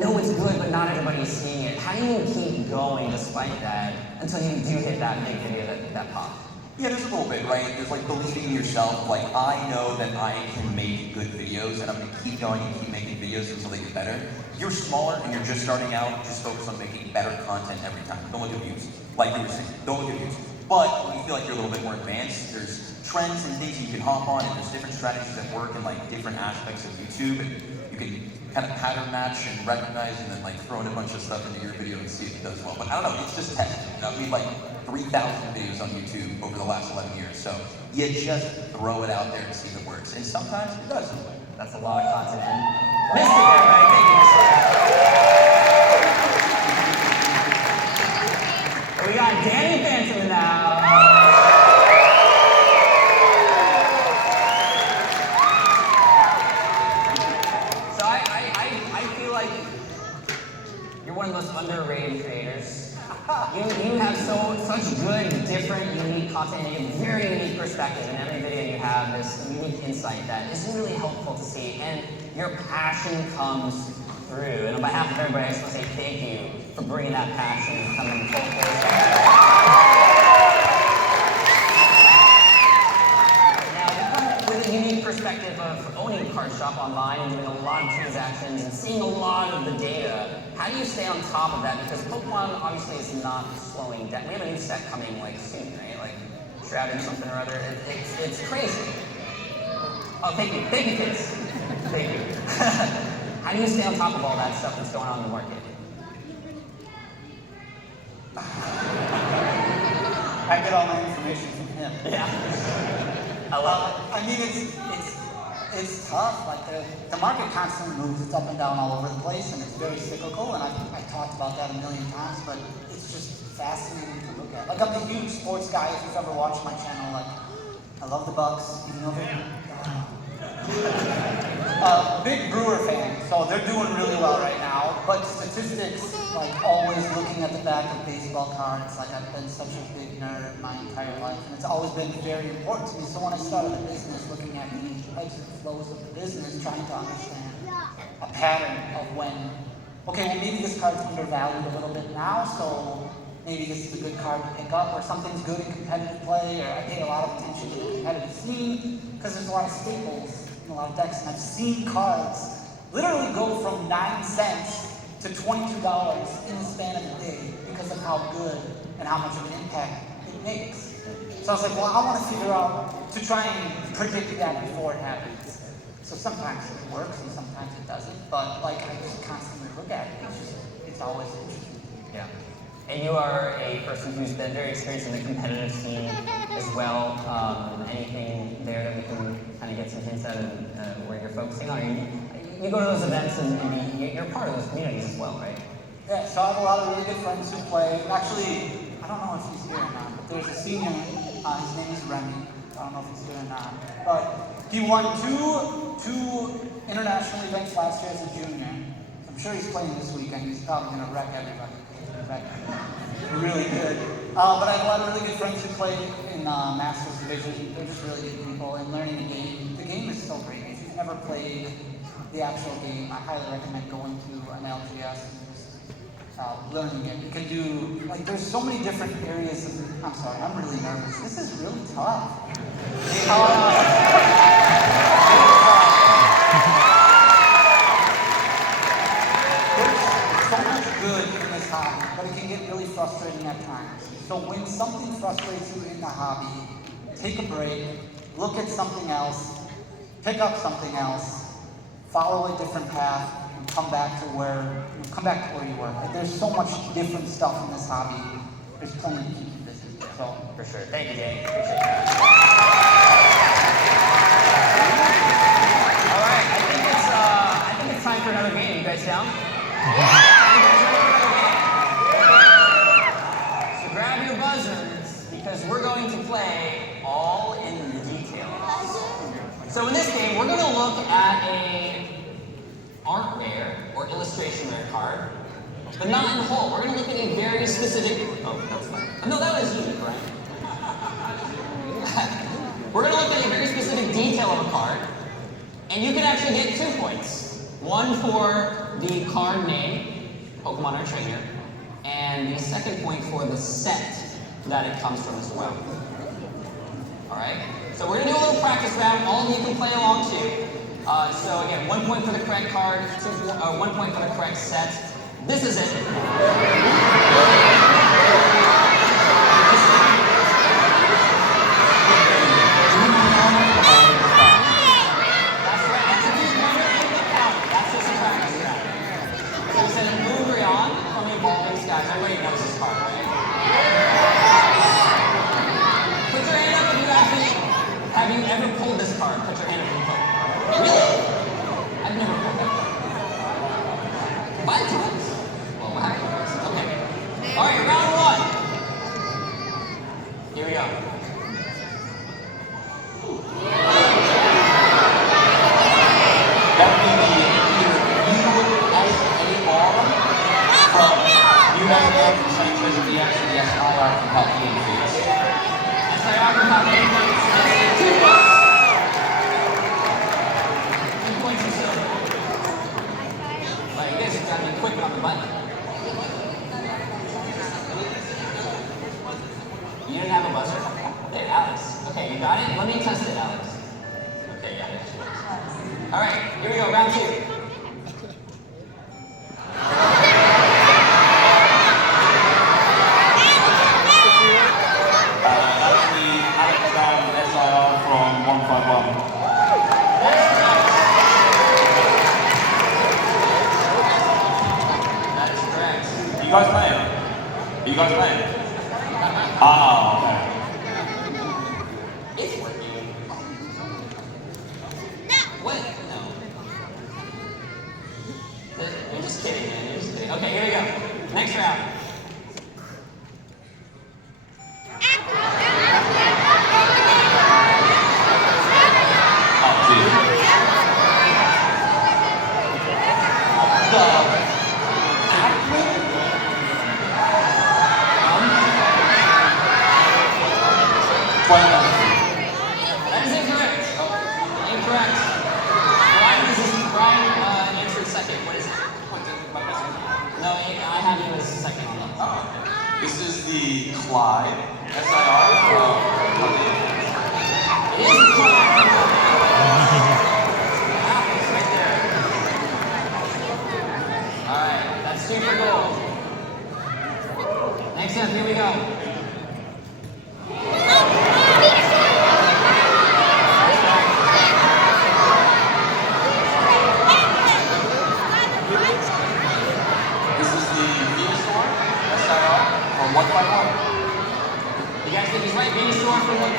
know it's good, but not everybody's seeing it. How do you keep going despite that until you do hit that big video that popped? Yeah, there's a little bit, right? There's like believing in yourself. Like, I know that I can make good videos, and I'm going to keep going and keep making videos until they get better. If you're smaller and you're just starting out, just focus on making better content every time. Don't look at views. Like you were saying, don't look at views. But when you feel like you're a little bit more advanced, there's trends and things you can hop on, and there's different strategies that work in like different aspects of YouTube, and you can kind of pattern match and recognize, and then like throw in a bunch of stuff into your video and see if it does well. But I don't know, it's just testing. You know, I've made like 3,000 videos on YouTube over the last 11 years, so you just throw it out there and see if it works. And sometimes it does. That's a lot of content. Mystic, everybody, thank you, Mystic. We got Danny Phantom in the house. have this unique insight that is really helpful to see, and your passion comes through. And on behalf of everybody, I just want to say thank you for bringing that passion and coming full force. Now, you come with a unique perspective of owning a card shop online and doing a lot of transactions and seeing a lot of the data. How do you stay on top of that? Because Pokemon obviously is not slowing down. We have a new set coming like soon, right? Like Shrouded something or other. It's crazy. Oh, thank you, kids. Thank you. How do you stay on top of all that stuff that's going on in the market? I get all my information from him. Yeah. I love it. I mean, it's tough. Like the market constantly moves. It's up and down all over the place, and it's very cyclical. And I've talked about that a million times, but it's just fascinating to look at. Like I'm a huge sports guy. If you've ever watched my channel, like I love the Bucks, even though they're big Brewer fan, so they're doing really well right now. But statistics, like always looking at the back of baseball cards, like I've been such a big nerd my entire life, and it's always been very important to me. So when I started the business, looking at the ebbs and flows of the business, trying to understand a pattern of when, okay, well maybe this card's undervalued a little bit now, so maybe this is a good card to pick up, or something's good in competitive play, or I pay a lot of attention to the competitive scene, because there's a lot of staples in a lot of decks, and I've seen cards literally go from 9 cents to $22 in the span of a day because of how good and how much of an impact it makes. So I was like, well, I want to figure out, to try and predict that before it happens. So sometimes it works and sometimes it doesn't, but like I just constantly look at it. It's always interesting. Yeah. And you are a person who's been very experienced in the competitive scene as well. Anything there that we can kind of get some hints at where you're focusing on? You go to those events and you're part of those communities as well, right? Yeah, so I have a lot of really good friends who play. Actually, I don't know if he's here or not, but there's a senior, his name is Remy. I don't know if he's here or not. But he won two international events last year as a junior. I'm sure he's playing this weekend. He's probably going to wreck everybody. Really good. But I have a lot of really good friends who play in Masters Division. They're just really good people, and learning the game. The game is so great. If you've never played the actual game, I highly recommend going to an LGS and just learning it. You can do, like, there's so many different areas of, I'm sorry, I'm really nervous. This is really tough. Good in this hobby, but it can get really frustrating at times. So when something frustrates you in the hobby, take a break, look at something else, pick up something else, follow a different path, and come back to where you were. Like, there's so much different stuff in this hobby. There's plenty to keep you busy. So for sure. Thank you, Danny. Appreciate that. All right, I think it's time for another game. You guys down? Yeah. So grab your buzzers, because we're going to play all in the details. So in this game, we're going to look at a art rare or illustration rare card, but not in whole. We're going to look at a very specific. Oh, that's fine. No, that was unique, right? We're going to look at a very specific detail of a card, and you can actually get 2 points. One for the card name, Pokemon or Trainer, and the second point for the set that it comes from as well. Alright? So we're going to do a little practice round. All of you can play along too. So again, 1 point for the correct card, 1 point for the correct set. This is it. Everybody knows this card, right? Put your hand up if you have you ever pulled this card? Put your hand up if you pulled it. Really? I've never pulled that card. 5 times? Well, what happened? Okay. All right, round 1. Here we go. That would be from American Scientists of the X and the SIR from Health Games. SIR from Health Games. 2 points. Let me test it, Alex. Okay, yeah. All right, here we go, round 2. That's the Alex Brown SIR from 151. That is correct. Are you guys playing? Are you guys playing? Ah, okay. It's working. What? No. You're just kidding, man. You're just kidding. Okay, here we go. Next round. Oh, geez. That is incorrect. Incorrect. Brian answered second. What is it? No, I have you as second. This is the Clyde SIR from It is the Clyde. It's right there. All right, that's 2 for gold. Next up, here we go. This is the Venusaur SIR from 151. You guys think he's right? Venusaur from 151?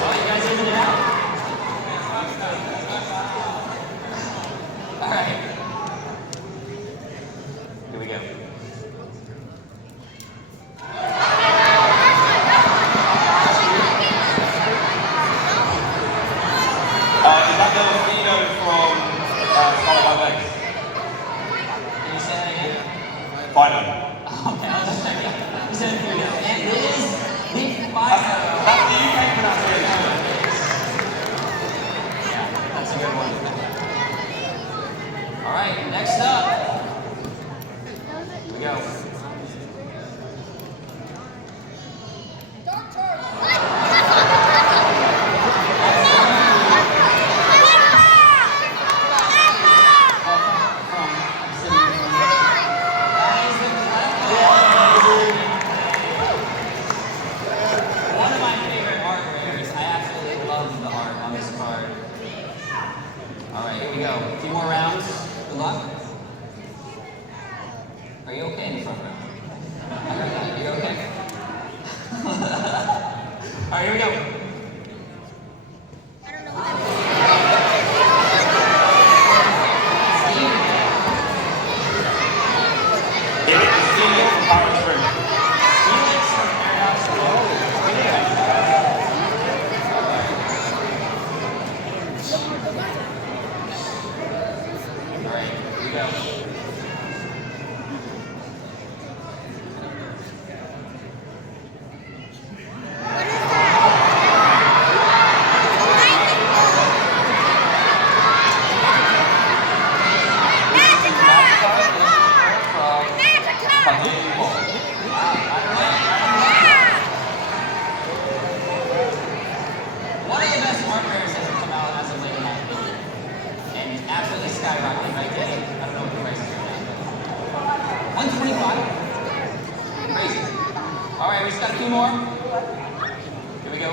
Well, you guys evened it out. All right. Here we go. Is that the Vino from Scarlet by Legs? Can you say that again? Fido. Okay, I'll just check it out. You said it. And it is the Fido. That's the UK pronunciation. Yeah, that's a good one. All right, next up. Here we go. One of my favorite art rares. I absolutely love the art on this card. All right, here we go. A few more rounds. Good luck. Are you okay in the front row? Are you okay? All right, here we go. Felix from Power Spring. Felix from Airhouse Road. All right, here we go. One of the best art rares that have come out as of late, in my opinion. And it's absolutely skyrocketing, right, Danny? I don't know what the price is right now. 125? Crazy. All right, we just got a few more. Here we go.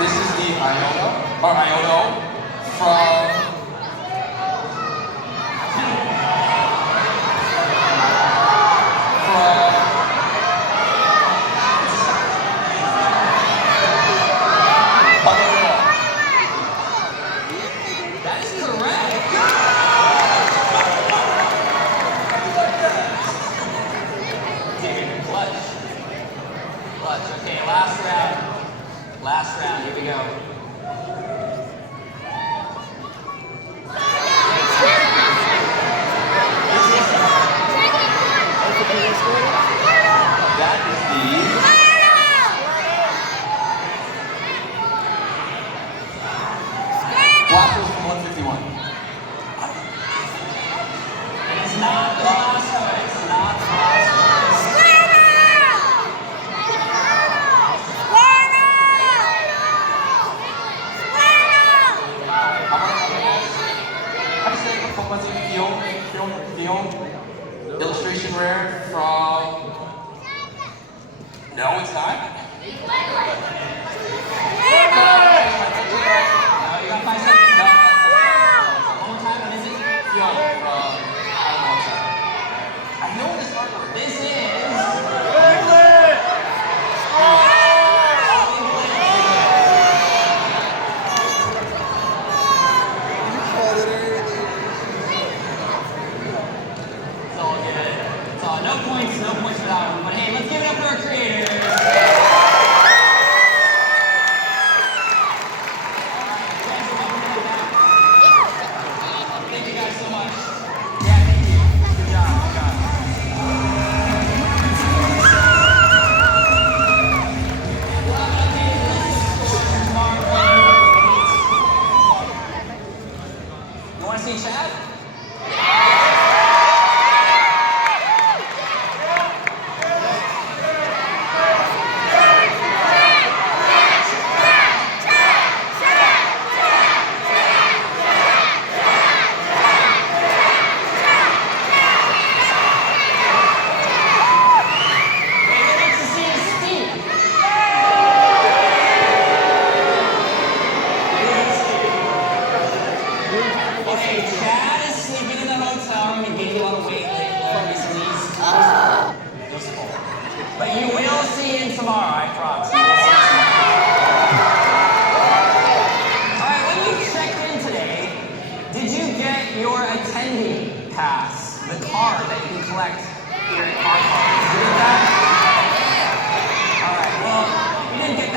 This is the Iono from That is correct. Dude, clutch. Clutch. Okay, last round. Last round. Here we go. that is the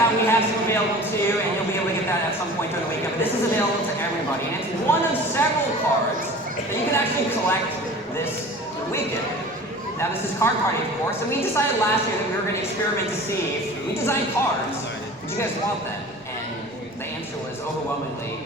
that, we have some available too, and you'll be able to get that at some point during the weekend. But this is available to everybody, and it's one of several cards that you can actually collect this weekend. Now this is Card Party, of course, and we decided last year that we were going to experiment to see if we designed cards, would you guys want them? And the answer was overwhelmingly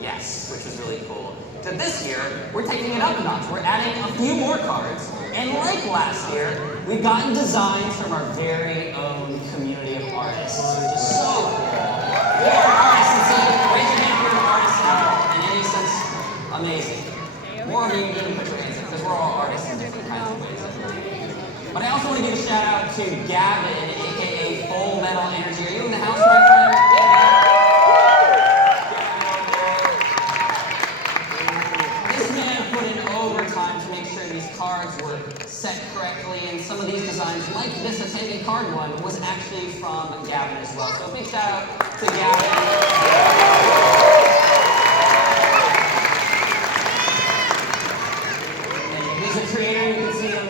yes, which was really cool. So this year, we're taking it up a notch. We're adding a few more cards, and like last year, we've gotten designs from our very own community of artists, which is so cool. We are artists, and so raise your hand if you're an artist in any sense. Amazing. More of you need to put your hands up, because we're all artists in different kinds of ways. But I also want to give a shout out to Gavin, aka Full Metal Energy. Are you in the house, my friend? This man put in overtime to make sure these cards were set correctly, and some of these designs, like this attendee card one, was actually from Gavin as well. So big shout out to Gavin. He's a creator. You can see him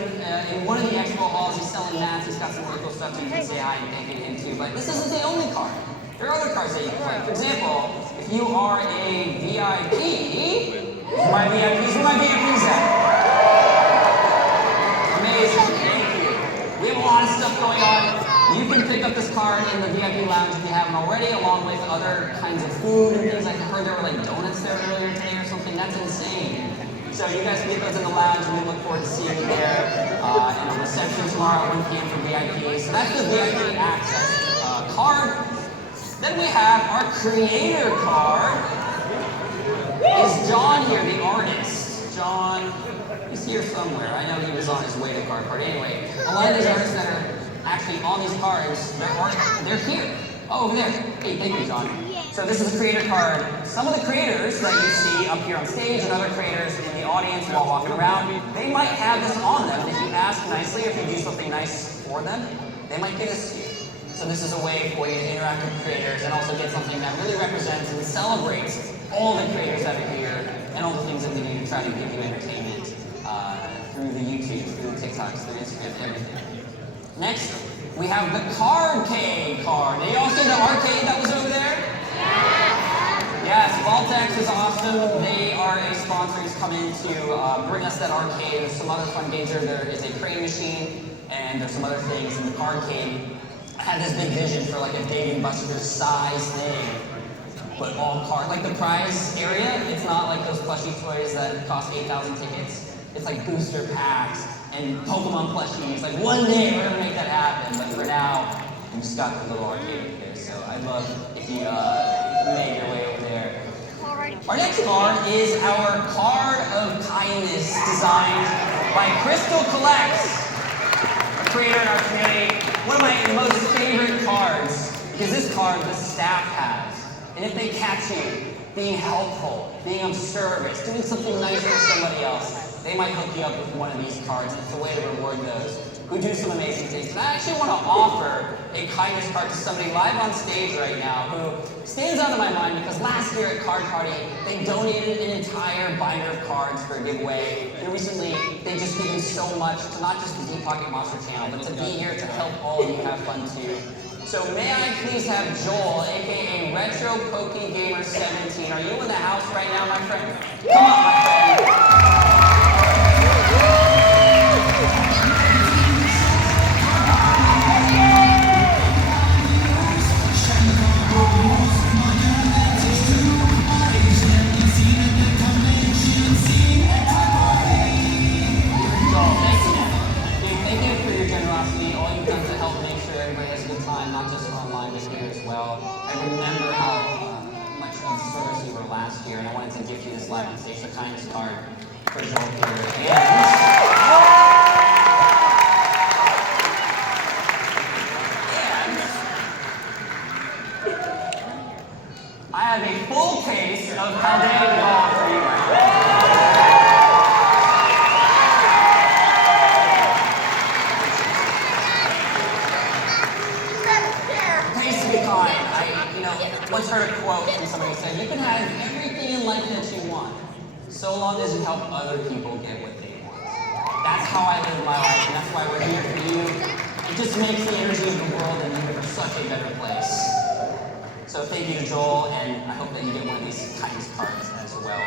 in one of the expo halls. He's selling mats. He's got some really cool stuff, so you can say hi and thank him too. But this isn't the only card. There are other cards that you can play. For example, if you are a VIP, where my VIPs at? Amazing, thank you. We have a lot of stuff going on. You can pick up this card in the VIP lounge if you haven't already, along with other kinds of food and things. Like I heard there were like donuts there earlier today or something. That's insane. So you guys can get those in the lounge, and we look forward to seeing you there. And the reception tomorrow at 1 p.m. for VIP. So that's the VIP access card. Then we have our creator card. Is John here, the artist? John, he's here somewhere. I know he was on his way to Card Party. Anyway, a lot of these artists that are actually on these cards, they're here. Oh, over there. Hey, thank you, John. So this is a creator card. Some of the creators that you see up here on stage and other creators in the audience while walking around, they might have this on them. And if you ask nicely, if you do something nice for them, they might give this to you. So this is a way for you to interact with creators and also get something that really represents and celebrates all the creators that are here and all the things that we do to try to give you entertainment through the YouTube, through the TikToks, through Instagram, everything. Next, we have the Cardcade card. Did you all see the arcade that was over there? Yes, Vaultex is awesome. They are a sponsor who's come in to bring us that arcade. There's some other fun games there. There is a crane machine, and there's some other things in the Cardcade. I had this big vision for like a Dave & Buster's size thing, but all cards. Like the prize area, it's not like those plushie toys that cost 8,000 tickets. It's like booster packs and Pokemon plushies. Like one day we're gonna make that happen, but for now, we just got the little arcade here. So I'd love if you made your way over there. Our next card is our Card of Kindness, designed by Crystal Collects, a creator in our community. One of my most favorite cards, because this card the staff has. And if they catch you being helpful, being of service, doing something nice for somebody else, they might hook you up with one of these cards, and it's a way to reward those who do some amazing things. And I actually want to offer a kindness card to somebody live on stage right now who stands out in my mind because last year at Card Party, they donated an entire binder of cards for a giveaway. And recently, they've just given so much to not just the Deep Pocket Monster channel, but to be here to help all of you have fun too. So may I please have Joel, aka Retro Pokey Gamer 17. Are you in the house right now, my friend? Come on, my friend. Not just online, but here as well. I remember how much of service you were last year, and I wanted to give you this live on stage, the kindness card for Joel here. And I have a full case of Haldane Ball for you, my friend. Once heard a quote from somebody who said, you can have everything in life that you want, so long as you help other people get what they want. That's how I live my life, and that's why we're here for you. It just makes the energy of the world and the universe such a better place. So thank you to Joel, and I hope that you get one of these Titans cards as well.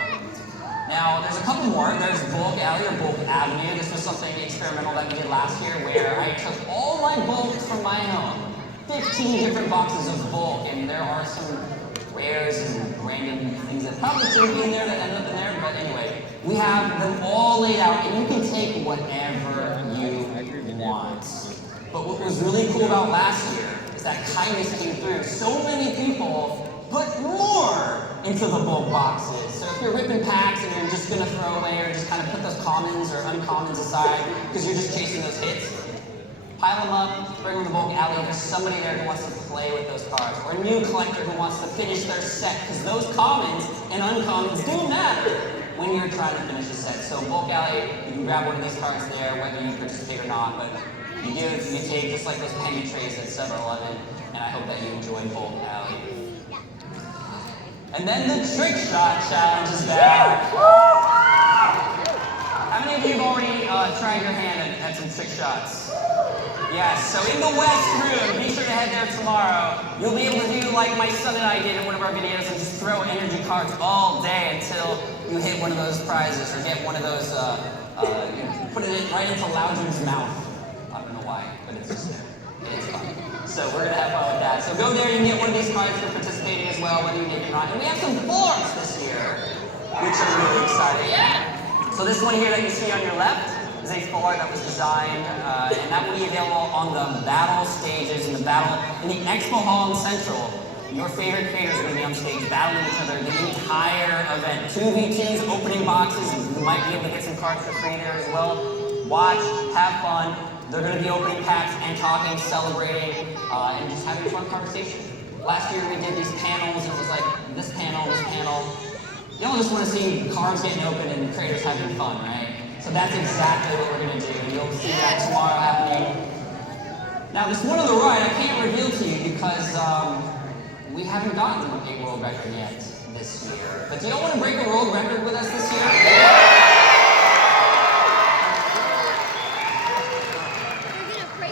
Now, there's a couple more. There's Bulk Alley or Bulk Avenue. This was something experimental that we did last year where I took all my bulks from my home, 15 different boxes of bulk, and there are some rares and random things that probably shouldn't be in there that end up in there, but anyway, we have them all laid out, and you can take whatever you want. But what was really cool about last year is that kindness came through. So many people put more into the bulk boxes. So if you're ripping packs and you're just gonna throw away or just kind of put those commons or uncommons aside because you're just chasing those hits, pile them up, bring them to the bulk alley. There's somebody there who wants to play with those cards, or a new collector who wants to finish their set, because those commons and uncommons do matter when you're trying to finish a set. So bulk alley, you can grab one of these cards there, whether you participate or not, but you give, you take, just like those penny trays at 7-Eleven, and I hope that you enjoy bulk alley. And then the trick shot challenge is back. How many of you have already tried your hand at some trick shots? Yes, so in the West Room, be sure to head there tomorrow. You'll be able to do like my son and I did in one of our videos and just throw energy cards all day until you hit one of those prizes or get one of those, put it right into Loudon's mouth. I don't know why, but it's just there. It is fun. So we're going to have fun with that. So go there, you can get one of these cards for participating as well, whether you make it or not. And we have some forms this year, which are really exciting. So this one here that you see on your left is a floor that was designed, and that will be available on the battle stages in the Expo Hall in Central. Your favorite creators are going to be on stage battling each other the entire event. 2v2s, opening boxes, you might be able to get some cards for free there as well. Watch, have fun. They're going to be opening packs and talking, celebrating, and just having a fun conversation. Last year we did these panels, and it was like this panel, this panel. You don't just want to see cards getting open and creators having fun, right? So that's exactly what we're going to do. You'll see that tomorrow happening. Now this one on the right, I can't reveal to you because we haven't gotten a world record yet this year. But do y'all want to break a world record with us this year?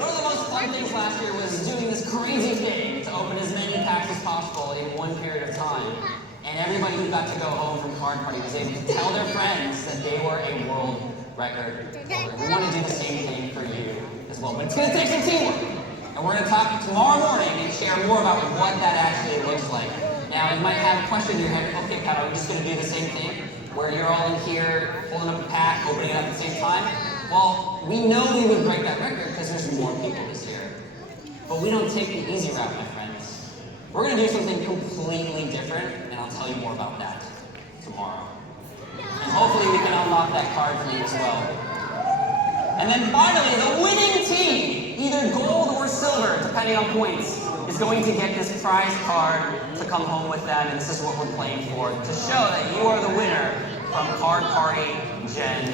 One of the most fun things last year was doing this crazy thing to open as many packs as possible in one period of time. And everybody who got to go home from Card Party was able to tell their friends that they were a world record holder. We want to do the same thing for you as well. But it's going to take some teamwork. And we're going to talk tomorrow morning and share more about what that actually looks like. Now, you might have a question in your head, okay, Pat, are we just going to do the same thing? Where you're all in here, pulling up a pack, opening it up at the same time? Well, we know we would break that record because there's more people this year. But we don't take the easy route, my friends. We're going to do something completely different, and I'll tell you more about that tomorrow. And hopefully we can unlock that card for you as well. And then finally, the winning team, either gold or silver, depending on points, is going to get this prize card to come home with them, and this is what we're playing for, to show that you are the winner from Card Party Gen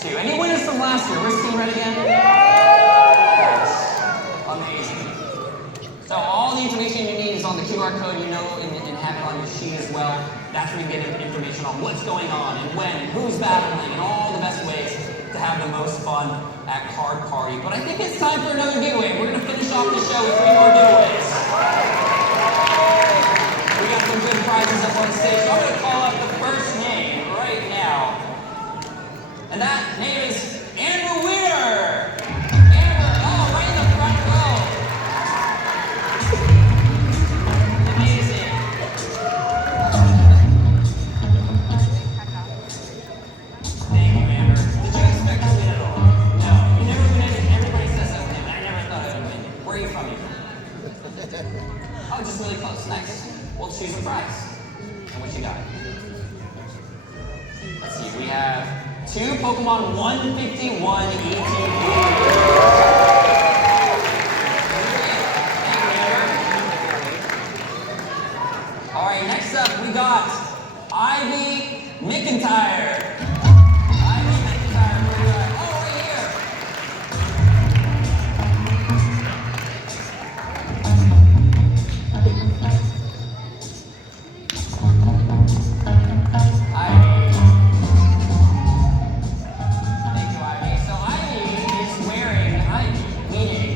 2. Any winners from last year? Where's Team Red again? Yes. Amazing. So all the information you need is on the QR code, you know, and have it on your sheet as well. That's where you get information on what's going on and when, who's battling, and all the best ways to have the most fun at Card Party. But I think it's time for another giveaway. We're going to finish off the show with 3 more giveaways. We got some good prizes up on stage. So I'm going to call up the first name right now. And that name is Amber Weir. Amber, oh, right in the front row. Amazing. Thank you, Amber. Did you expect to win at all? No, you never win anything. Everybody says that with him. I never thought I would win. Where are you from? Oh, just really close. Nice. We'll choose a prize. And what you got? Let's see. We have 2 Pokemon 151 ETB. All right, next up we got Ivy McIntyre. Ivy McIntyre, where are you at? Oh, right here. Ivy. Thank you, Ivy. So Ivy is wearing Ivy, meaning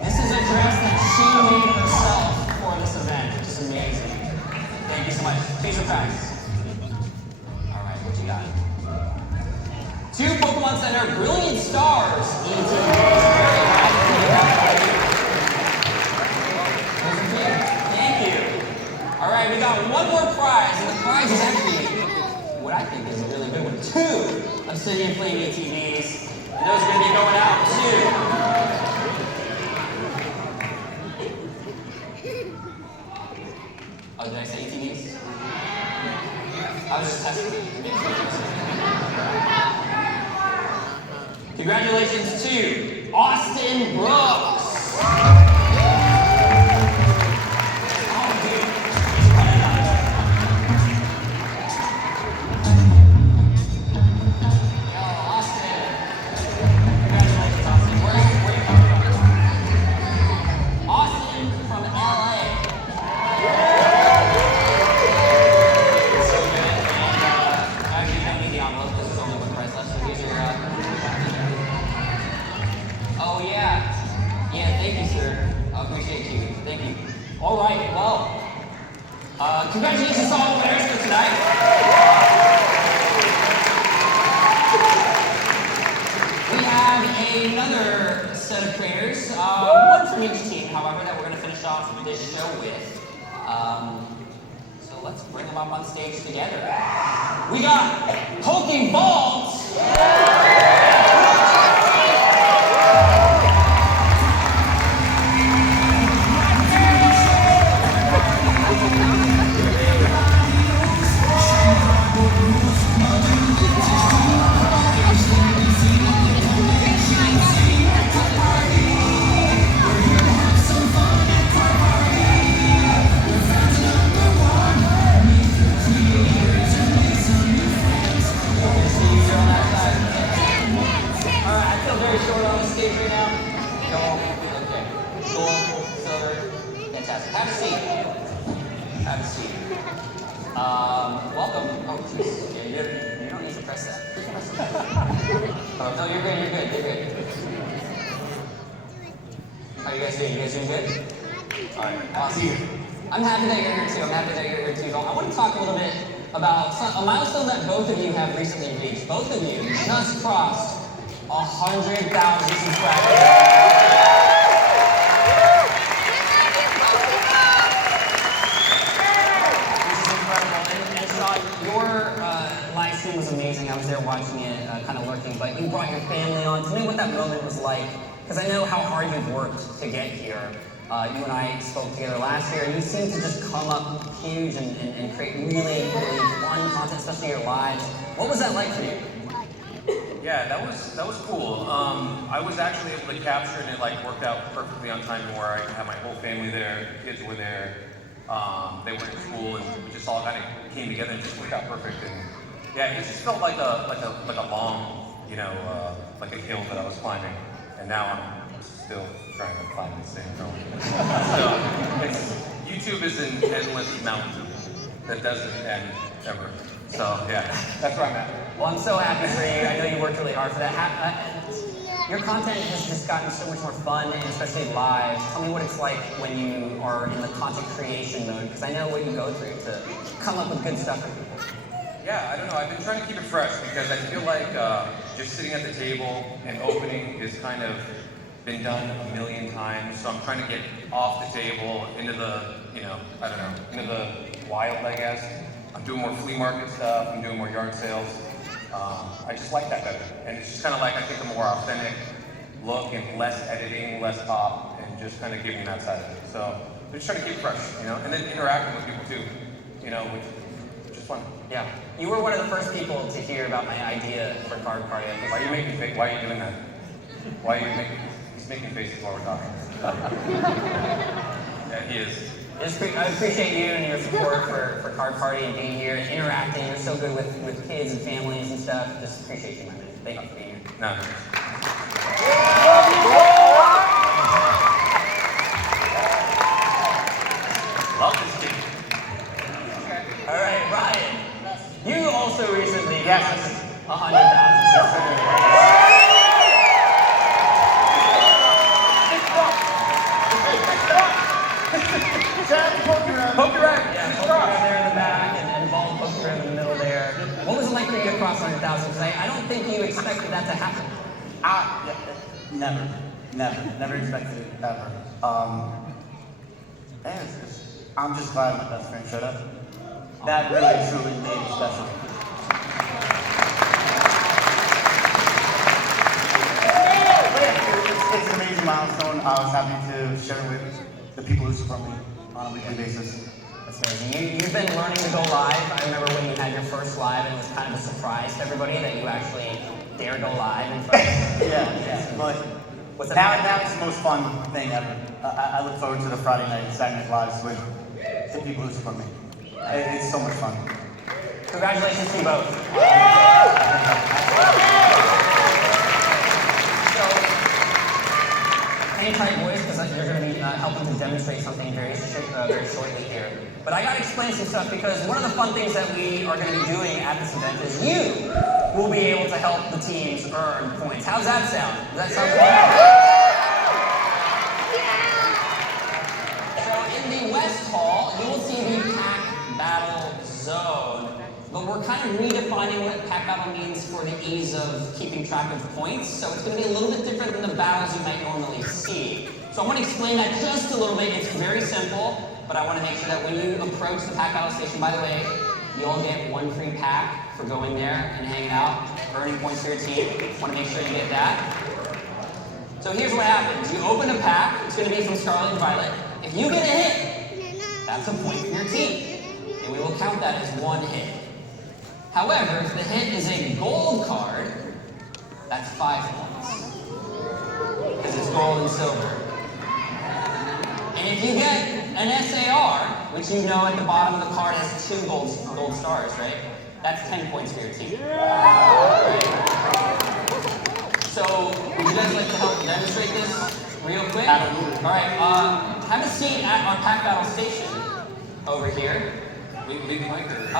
this is a dress that she made herself for this event, which is amazing. their brilliant stars in TV. Very happy to do that. Thank you. All right, we got one more prize, and the prize is actually what I think is a really good one. 2 Obsidian Flame ATVs. And those are going to be going out to... Oh, did I say ATVs? I was just testing. Congratulations to Austin Brooks. Congratulations to all the winners for tonight. We have another set of creators, one from each team, however, that we're going to finish off this show with. So let's bring them up on stage together. We got Poking Balls. Welcome. Oh, jeez. Yeah, you don't need to press that. No, you're good. You're good. How are you guys doing? You guys doing good? All right. Awesome. I'm happy that you're here too. I want to talk a little bit about a milestone that both of you have recently reached. Both of you just crossed 100,000 subscribers. It was amazing. I was there watching it, kind of lurking, but you brought your family on. Tell me what that moment was like, because I know how hard you've worked to get here. You and I spoke together last year, and you seemed to just come up huge and create really fun content, especially your lives. What was that like for you? Yeah, that was cool. I was actually able to capture it, and it worked out perfectly on time where I could have my whole family there, the kids were there, they were in school, and we just all kind of came together and just worked out perfect. And yeah, it just felt like a long, like a hill that I was climbing, and now I'm still trying to climb this same hill. So YouTube is an endless mountain that doesn't end ever. So yeah, that's where I'm at. Well, I'm so happy for you. I know you worked really hard for that. Your content has just gotten so much more fun, and especially live. Tell me what it's like when you are in the content creation mode, because I know what you go through to come up with good stuff for people. Yeah, I don't know. I've been trying to keep it fresh because I feel like just sitting at the table and opening is kind of been done a million times. So I'm trying to get off the table into the, into the wild, I guess. I'm doing more flea market stuff. I'm doing more yard sales. I just like that better. And it's just kind of like, I think, a more authentic look and less editing, less pop, and just kind of giving that side of it. So I'm just trying to keep it fresh, and then interacting with people too, which is fun. Yeah. You were one of the first people to hear about my idea for Card Party. Why are you making fake? Why are you doing that? Why are you making? He's making faces while we're talking. Yeah, he is. I appreciate you and your support for Card Party and being here and interacting. You're so good with kids and families and stuff. Just appreciate you, my man. Thank you for being here. No. Love this kid. All right, Ryan. You also recently got 100,000 subscribers. Poker rack. Yeah, poker rack there in the back and ball poker in the middle there. What was it like for you to cross 100,000? Because I don't think you expected that to happen. Never expected it ever. I'm just glad my best friend showed up. That really, truly made it special. It's an amazing milestone. I was happy to share it with the people who support me on a weekly basis. That's amazing. You've been learning to go live. I remember when you had your first live, and it was kind of a surprise to everybody that you actually dare go live in front of Yeah. But now it's the most fun thing ever. I look forward to the Friday night and Saturday night lives with the people who support me. It's so much fun. Congratulations to you both. So, hang tight, boys, because you're going to be helping to demonstrate something very shortly here. But I got to explain some stuff because one of the fun things that we are going to be doing at this event is you will be able to help the teams earn points. How's that sound? Does that sound fun? So in the West Hall, you will see the Pack Battle Zone. But we're kind of redefining what Pack Battle means for the ease of keeping track of points. So it's going to be a little bit different than the battles you might normally see. So I want to explain that just a little bit. It's very simple, but I want to make sure that when you approach the Pack Battle Station, by the way, you'll get one free pack for going there and hanging out, earning points for your team. Want to make sure you get that. So here's what happens. You open a pack. It's going to be from Scarlet and Violet. If you get a hit, that's a point for your team. And we will count that as one hit. However, if the hit is a gold card, that's 5 points. Because it's gold and silver. And if you get an SAR, which you know at the bottom of the card has 2 gold stars, right? That's 10 points for your team. Right? So, would you guys like to help demonstrate this real quick? All right, have a seat at our Pack Battle Station over here. Big mic or?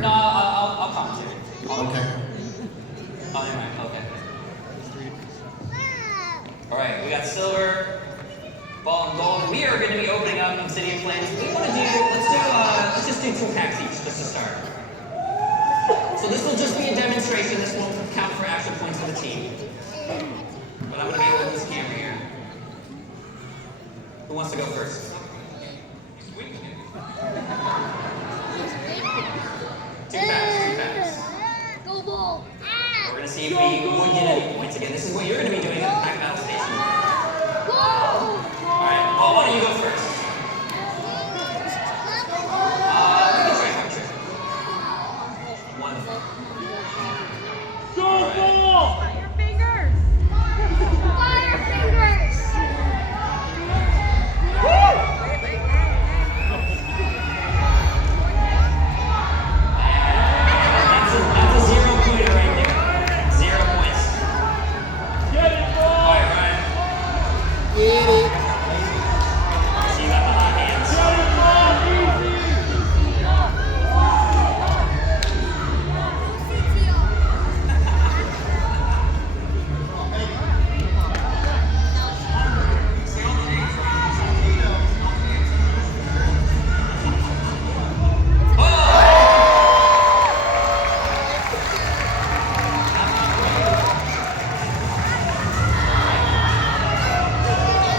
No, I'll come to it. Okay. Oh, never mind. Okay. All right, we got silver, ball, and gold. We are going to be opening up Obsidian Flames. We want to do. Let's just do 2 packs each, just to start. So this will just be a demonstration. This won't count for actual points for the team. But I'm going to be holding this camera here. Who wants to go first? 2 packs. Go ball. We're going to see if we would get any points again. This is what you're going to be doing at the Pack Battle Station. Alright, well, why don't you go first? We can try one trick. Wonderful. Go ball. Fire fingers. Fire fingers. That's a 0-pointer right there. 0 points. Get it, boy! Alright, Ryan. Get it. So you got the hot hands. Get it, boy!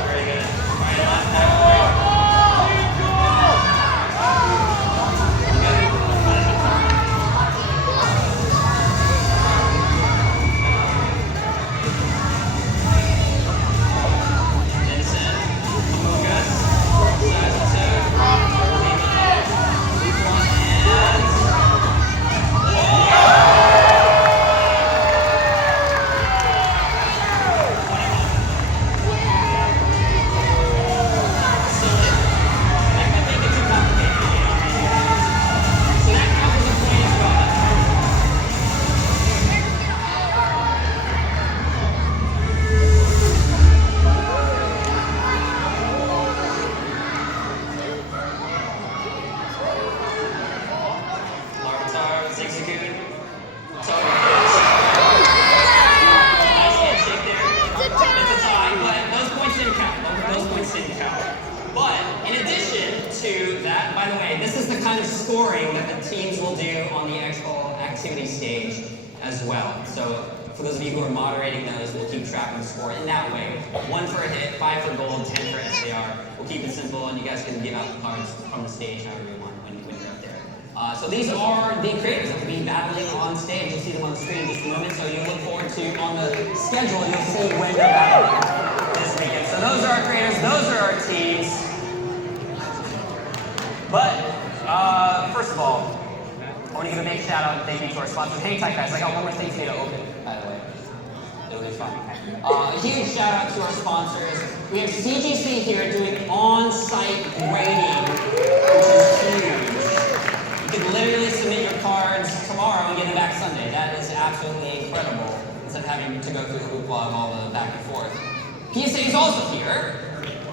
Very good. Alright, last pack. Larvitar, Zigzagoon, Totem. Nice handshake there. It's a tie, but those points didn't count. Those points didn't count. But in addition to that, by the way, this is the kind of scoring that the teams will do on the X-Ball activity stage as well. So for those of you who are moderating those, we'll keep track of the score in that way. 1 for a hit, 5 for gold, 10 for SAR. We'll keep it simple, and you guys can give out the cards from the stage however you want when you're up there. So these are the creators that will be battling on stage. You'll see them on the screen in just a moment, so you look forward to, on the schedule, you'll see when they're battling this weekend. So those are our creators, those are our teams. But, first of all, I want to give a big shout out and thank you to our sponsors. Hang tight, guys. I got one more thing for you to open, by the way. It'll be fun. A huge shout out to our sponsors. We have CGC here doing on-site grading, which is huge. You can literally submit your cards tomorrow and get them back Sunday. That is absolutely incredible, instead of having to go through the hoopla of all the back and forth. PSA is also here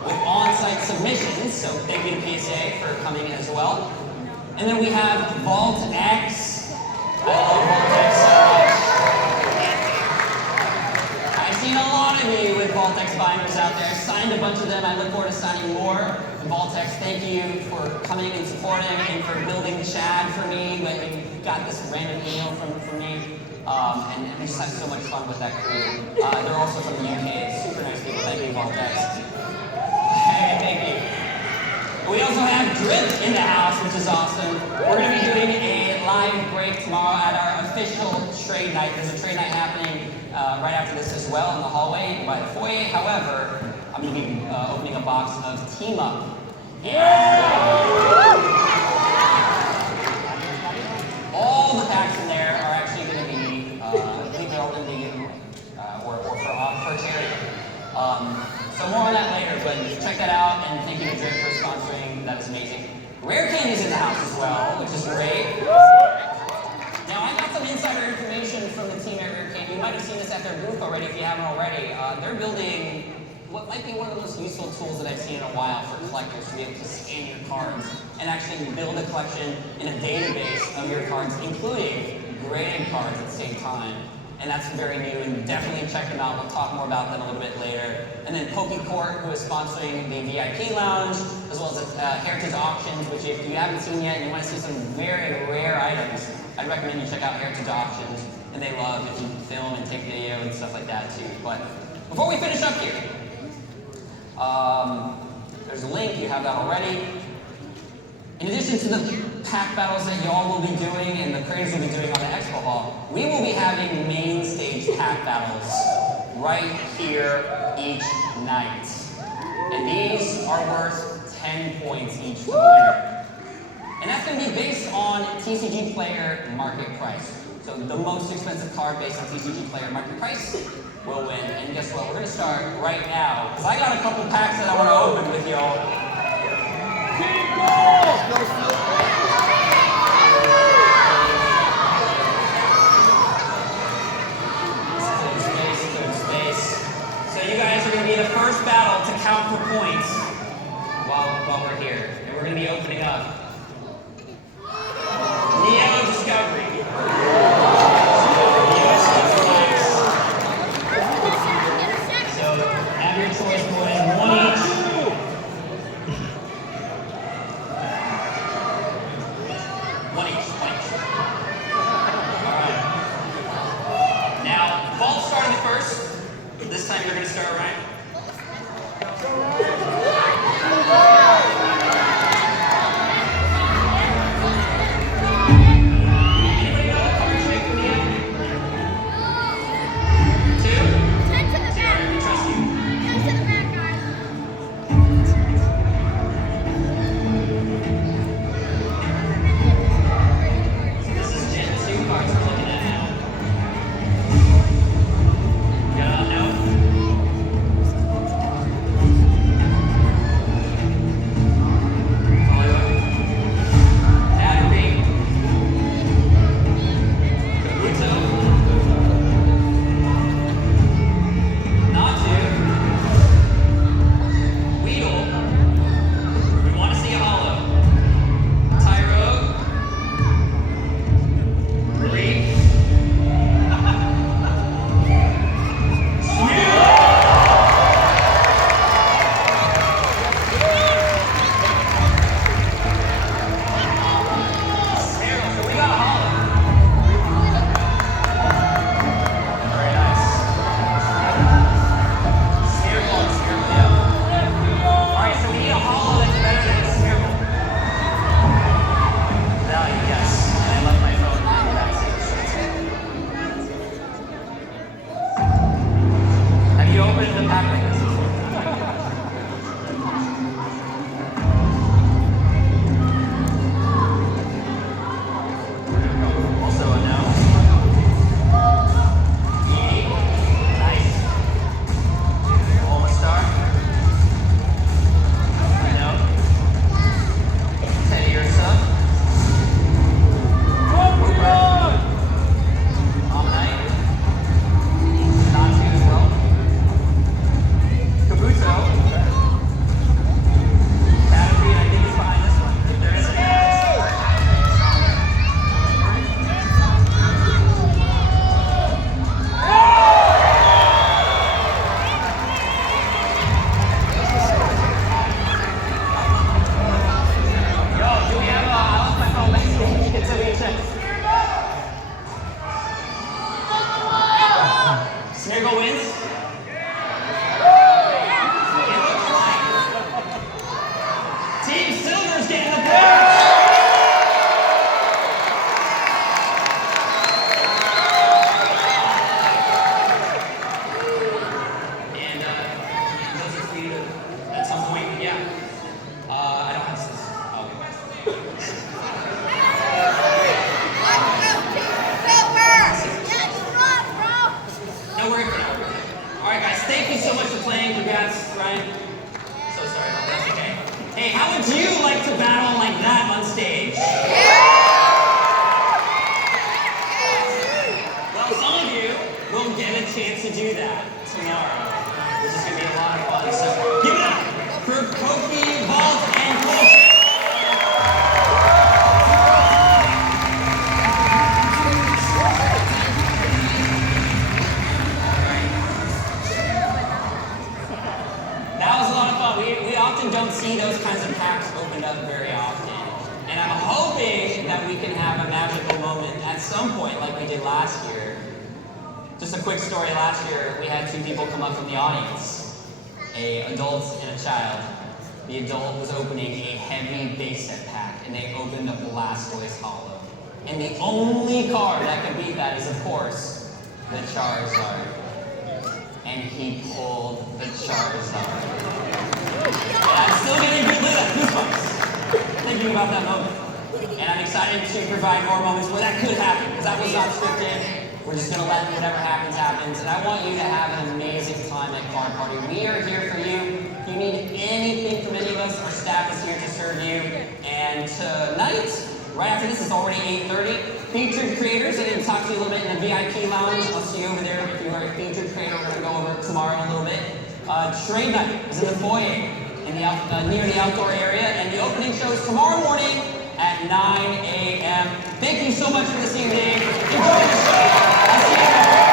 with on-site submissions, so thank you to PSA for coming as well. And then we have Vault X. I love Vault X so much. I've seen a lot of you with Vault X binders out there. I've signed a bunch of them. I look forward to signing more. And Vault X, thank you for coming and supporting and for building Chad for me when you got this random email from me. And we just had so much fun with that crew. They're also from the UK. Super nice people. Thank you, Vault X. Hey, thank you. We also have Drip in the house, which is awesome. We're going to be doing a live break tomorrow at our official trade night. There's a trade night happening right after this as well in the hallway by the foyer. However, I'm going to be opening a box of Team Up. All the packs in there are actually going to be, I think they're all going to be given or for charity. So more on that later, but check that out, and thank you to Drake for sponsoring. That is amazing. Rare Candy's in the house as well, which is great. Now, I got some insider information from the team at Rare Candy. You might have seen this at their booth already if you haven't already. They're building what might be one of the most useful tools that I've seen in a while for collectors to be able to scan your cards and actually build a collection in a database of your cards, including graded cards at the same time. And that's very new, and definitely check them out. We'll talk more about them a little bit later. And then PokeCourt, who is sponsoring the VIP Lounge, as well as Heritage Auctions, which if you haven't seen yet and you want to see some very rare items, I'd recommend you check out Heritage Auctions. And they love if you film and take video and stuff like that too. But before we finish up here, there's a link, you have that already. In addition to the pack battles that y'all will be doing and the creators will be doing on the expo hall, we will be having main stage pack battles right here each night. And these are worth 10 points each for the winner. And that's going to be based on TCG player market price. So the most expensive card based on TCG player market price will win. And guess what? We're going to start right now, because I got a couple packs that I want to open with y'all. So you guys are going to be the first battle to count for points while we're here. And we're going to be opening up Neo Discovery. So have your choice, boys. One each. One each. All right. Now, Vault started first. This time you're going to start, right? that we can have a magical moment at some point like we did last year. Just a quick story, last year we had two people come up from the audience, an adult and a child. The adult was opening a heavy base set pack and they opened a Blastoise Hollow. And the only card that could beat that is, of course, the Charizard. And he pulled the Charizard. I'm still getting goosebumps thinking about that moment. And I'm excited to provide more moments where that could happen, because that was not scripted. We're just going to let whatever happens, happens. And I want you to have an amazing time at Card Party. We are here for you. If you need anything from any of us, our staff is here to serve you. And tonight, right after this, it's already 8:30. Featured creators, I didn't talk to you a little bit in the VIP lounge. I'll see you over there. If you are a featured creator, we're going to go over tomorrow a little bit. Trade night is in the foyer in the, near the outdoor area. And the opening show is tomorrow morning at 9 a.m. Thank you so much for this evening. Enjoy the show. I'll see you tomorrow.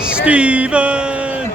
Steven!